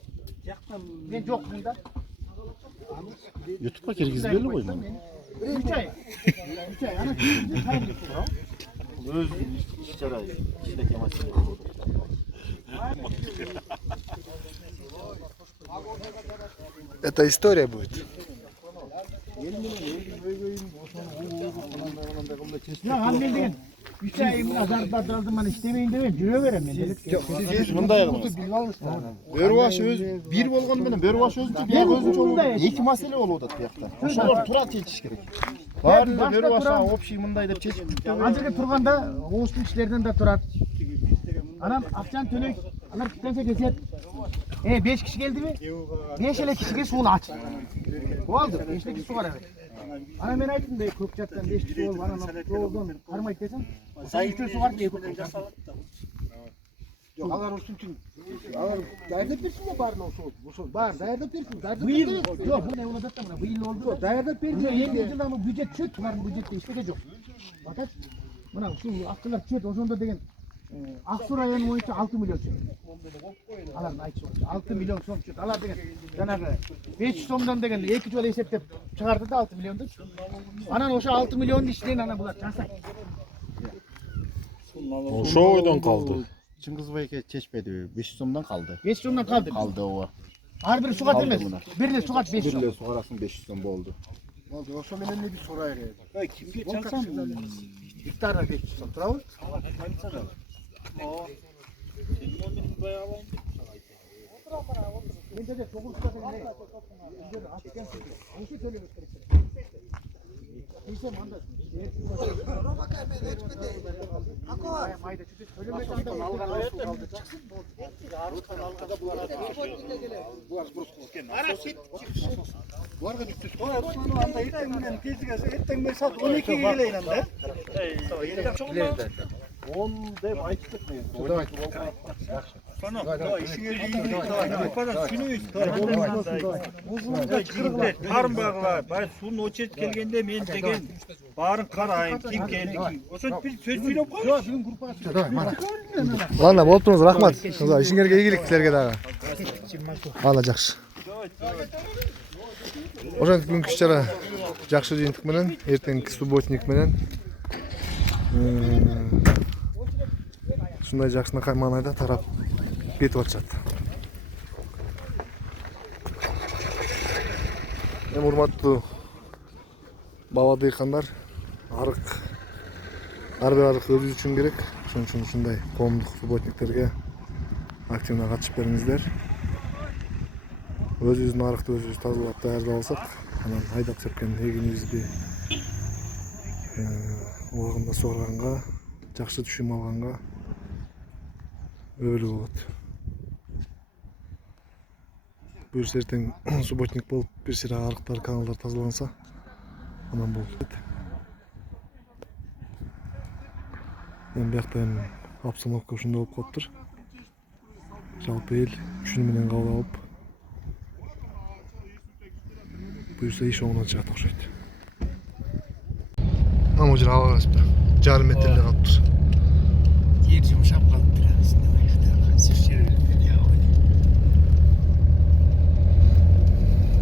Мен жокмун да. YouTube'га киргизбели коймо. 3 ай. 3 ай. Ана кийин кайын Өз иш чара, кичинекей маселе. Это история будет. Ya annem degan 3 ay mına zarbat aldım ben istemeyin demeyin jüre berem men. Siz мындай кылыңыз. Бөрбаш өз бир болгону менен бөрбаш өзүнчө бияк өзүнчө болот. Эки маселе болуп атат биякта. Ошолор тура чечиш керек. Баарын да бөрбаш общий мындай деп чечип Ал жерге турганда оңуштуу кишилерден да турат. Анан акчаны төлөйт. Алар канча кетет? 5 киши келдиби? 5 эле кишиге сууну ач. Болду, 5 эле киши сууга берет. Ana men aytdım da köp jattan 5 kişi olup ana yoldan karmayt desem. Sayıçta su var diye köp jattan. Yok alar olsun için. Alar dairde birsin de barına olsun. Bar dairde birsin. Bu yıl yok bu ne olacak da buna bu yıl oldu. Dairde birsin. Yeni yılda ama bücet çöt var bücette işte yok. Fakat buna şu akıllar çöt ошондо деген Аксу району боюнча 6 миллион чөт. Алардын айтышынча 6 миллион сом чөт. Алар деген жанагы 500 сомдон деген 2 жолу эсептеп чыгарды да 6 миллионду. Анан ошо 6 миллиондун ичинен анан булар жасайт. Ошо ойдон калды. Чыңгыз байке чечпеди. 500 сомдон калды. 500 сомдон калды. Калды ооба. Ар бир сугат эмес. Бир эле сугат 500 сом. Бир эле сугарасың 500 сом болду. Oldu. Olsa menен ne bir sorayım. Kimге çalsam? Hektara 500 son. Turabı? Bence de çok usta değil. Bence de açken çekiyor. Nasıl söylemek gerekir? Neyse mandat. Mayda çıktı. Söylemek lazım. Bu arada düştü. anda итегинен тезиге эртең мен саат 12'ye келейин анда. 10 деп айттык мен. Sana işine iyi yaparan sünüyüz. Tarım bağlar. Bay suyun o çet gelgende men degen barın karayın kim geldi ki. Oşo bir söz söylep koy. Yok bizim grupa Ладно, болуптуңуз, рахмат. Ишиңерге ийгилик силерге дагы. Ала жакшы. Ошентип күнкү иш-чара жакшы жыйынтык менен, эртеңки субботник менен ушундай жакшынакай маанайда тарап кетип атышат. Урматтуу баба дыйкандар, арык ар бир арык өзү үчүн керек. Ошон үчүн ушундай коомдук субботниктерге активно катышып бериңиздер. Өзүбүздүн арыкты өзүбүз тазалап даярдап алсак, анан айдап сепкен эгинибизди убагында сугарганга, жакшы түшүм алганга өбөлүү болот. Буюрса эртең субботник болуп, бир сыйра арыктар, каналдар тазаланса, анан болот. Эми биякта обстановка ушундай болуп калыптыр. Жалпы эл түшүнүү менен кабыл алып, буюрса иш оңдон чыгат окшойт. Ана жер аба эмеспи? Жарым метр эле калыптыр. Жер жумшап калыптыр.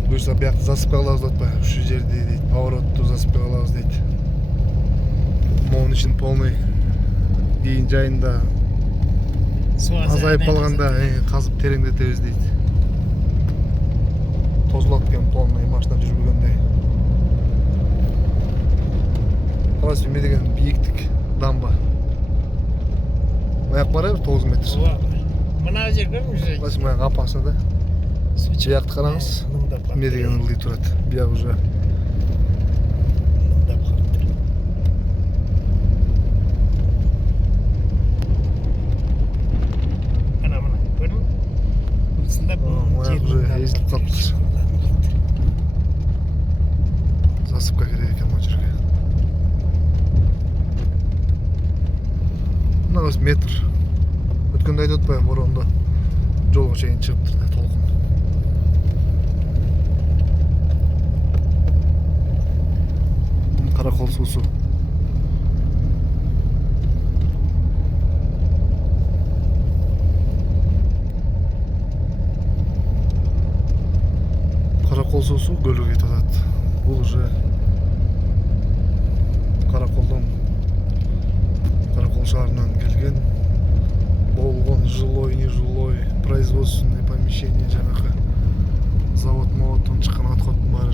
Буюрса биякты засыпка кылабыз деп атпайбы? Ушу жерди дейт, поворотту засыпка кылабыз дейт. Моунун ичин полный кийин жайында азайып калганда казып тереңдетебиз дейт. Тозулат экен полный машина жүрбөгөндөй. Калайсыз эме деген бийиктик дамба. Маяк бар 9 метр. Мына жер көрмүңүз? Калайсыз маяк апасы да. Биякты караңыз. Эме деген ылдый турат. Бияк уже маяк уже эзилип калыптыр. Засыпка керек экен мына жерге. Мына метр. Өткөндө айтып атпайбы, борондо жолго чейин чыгыптыр да толкун. Каракол суусу. Каракол суусу көлгө кетип атат. Бул уже Каракол шаарынан келген болгон жилой, нежилой производственный помещение, жанагы завод, моводдон чыккан отходдун баары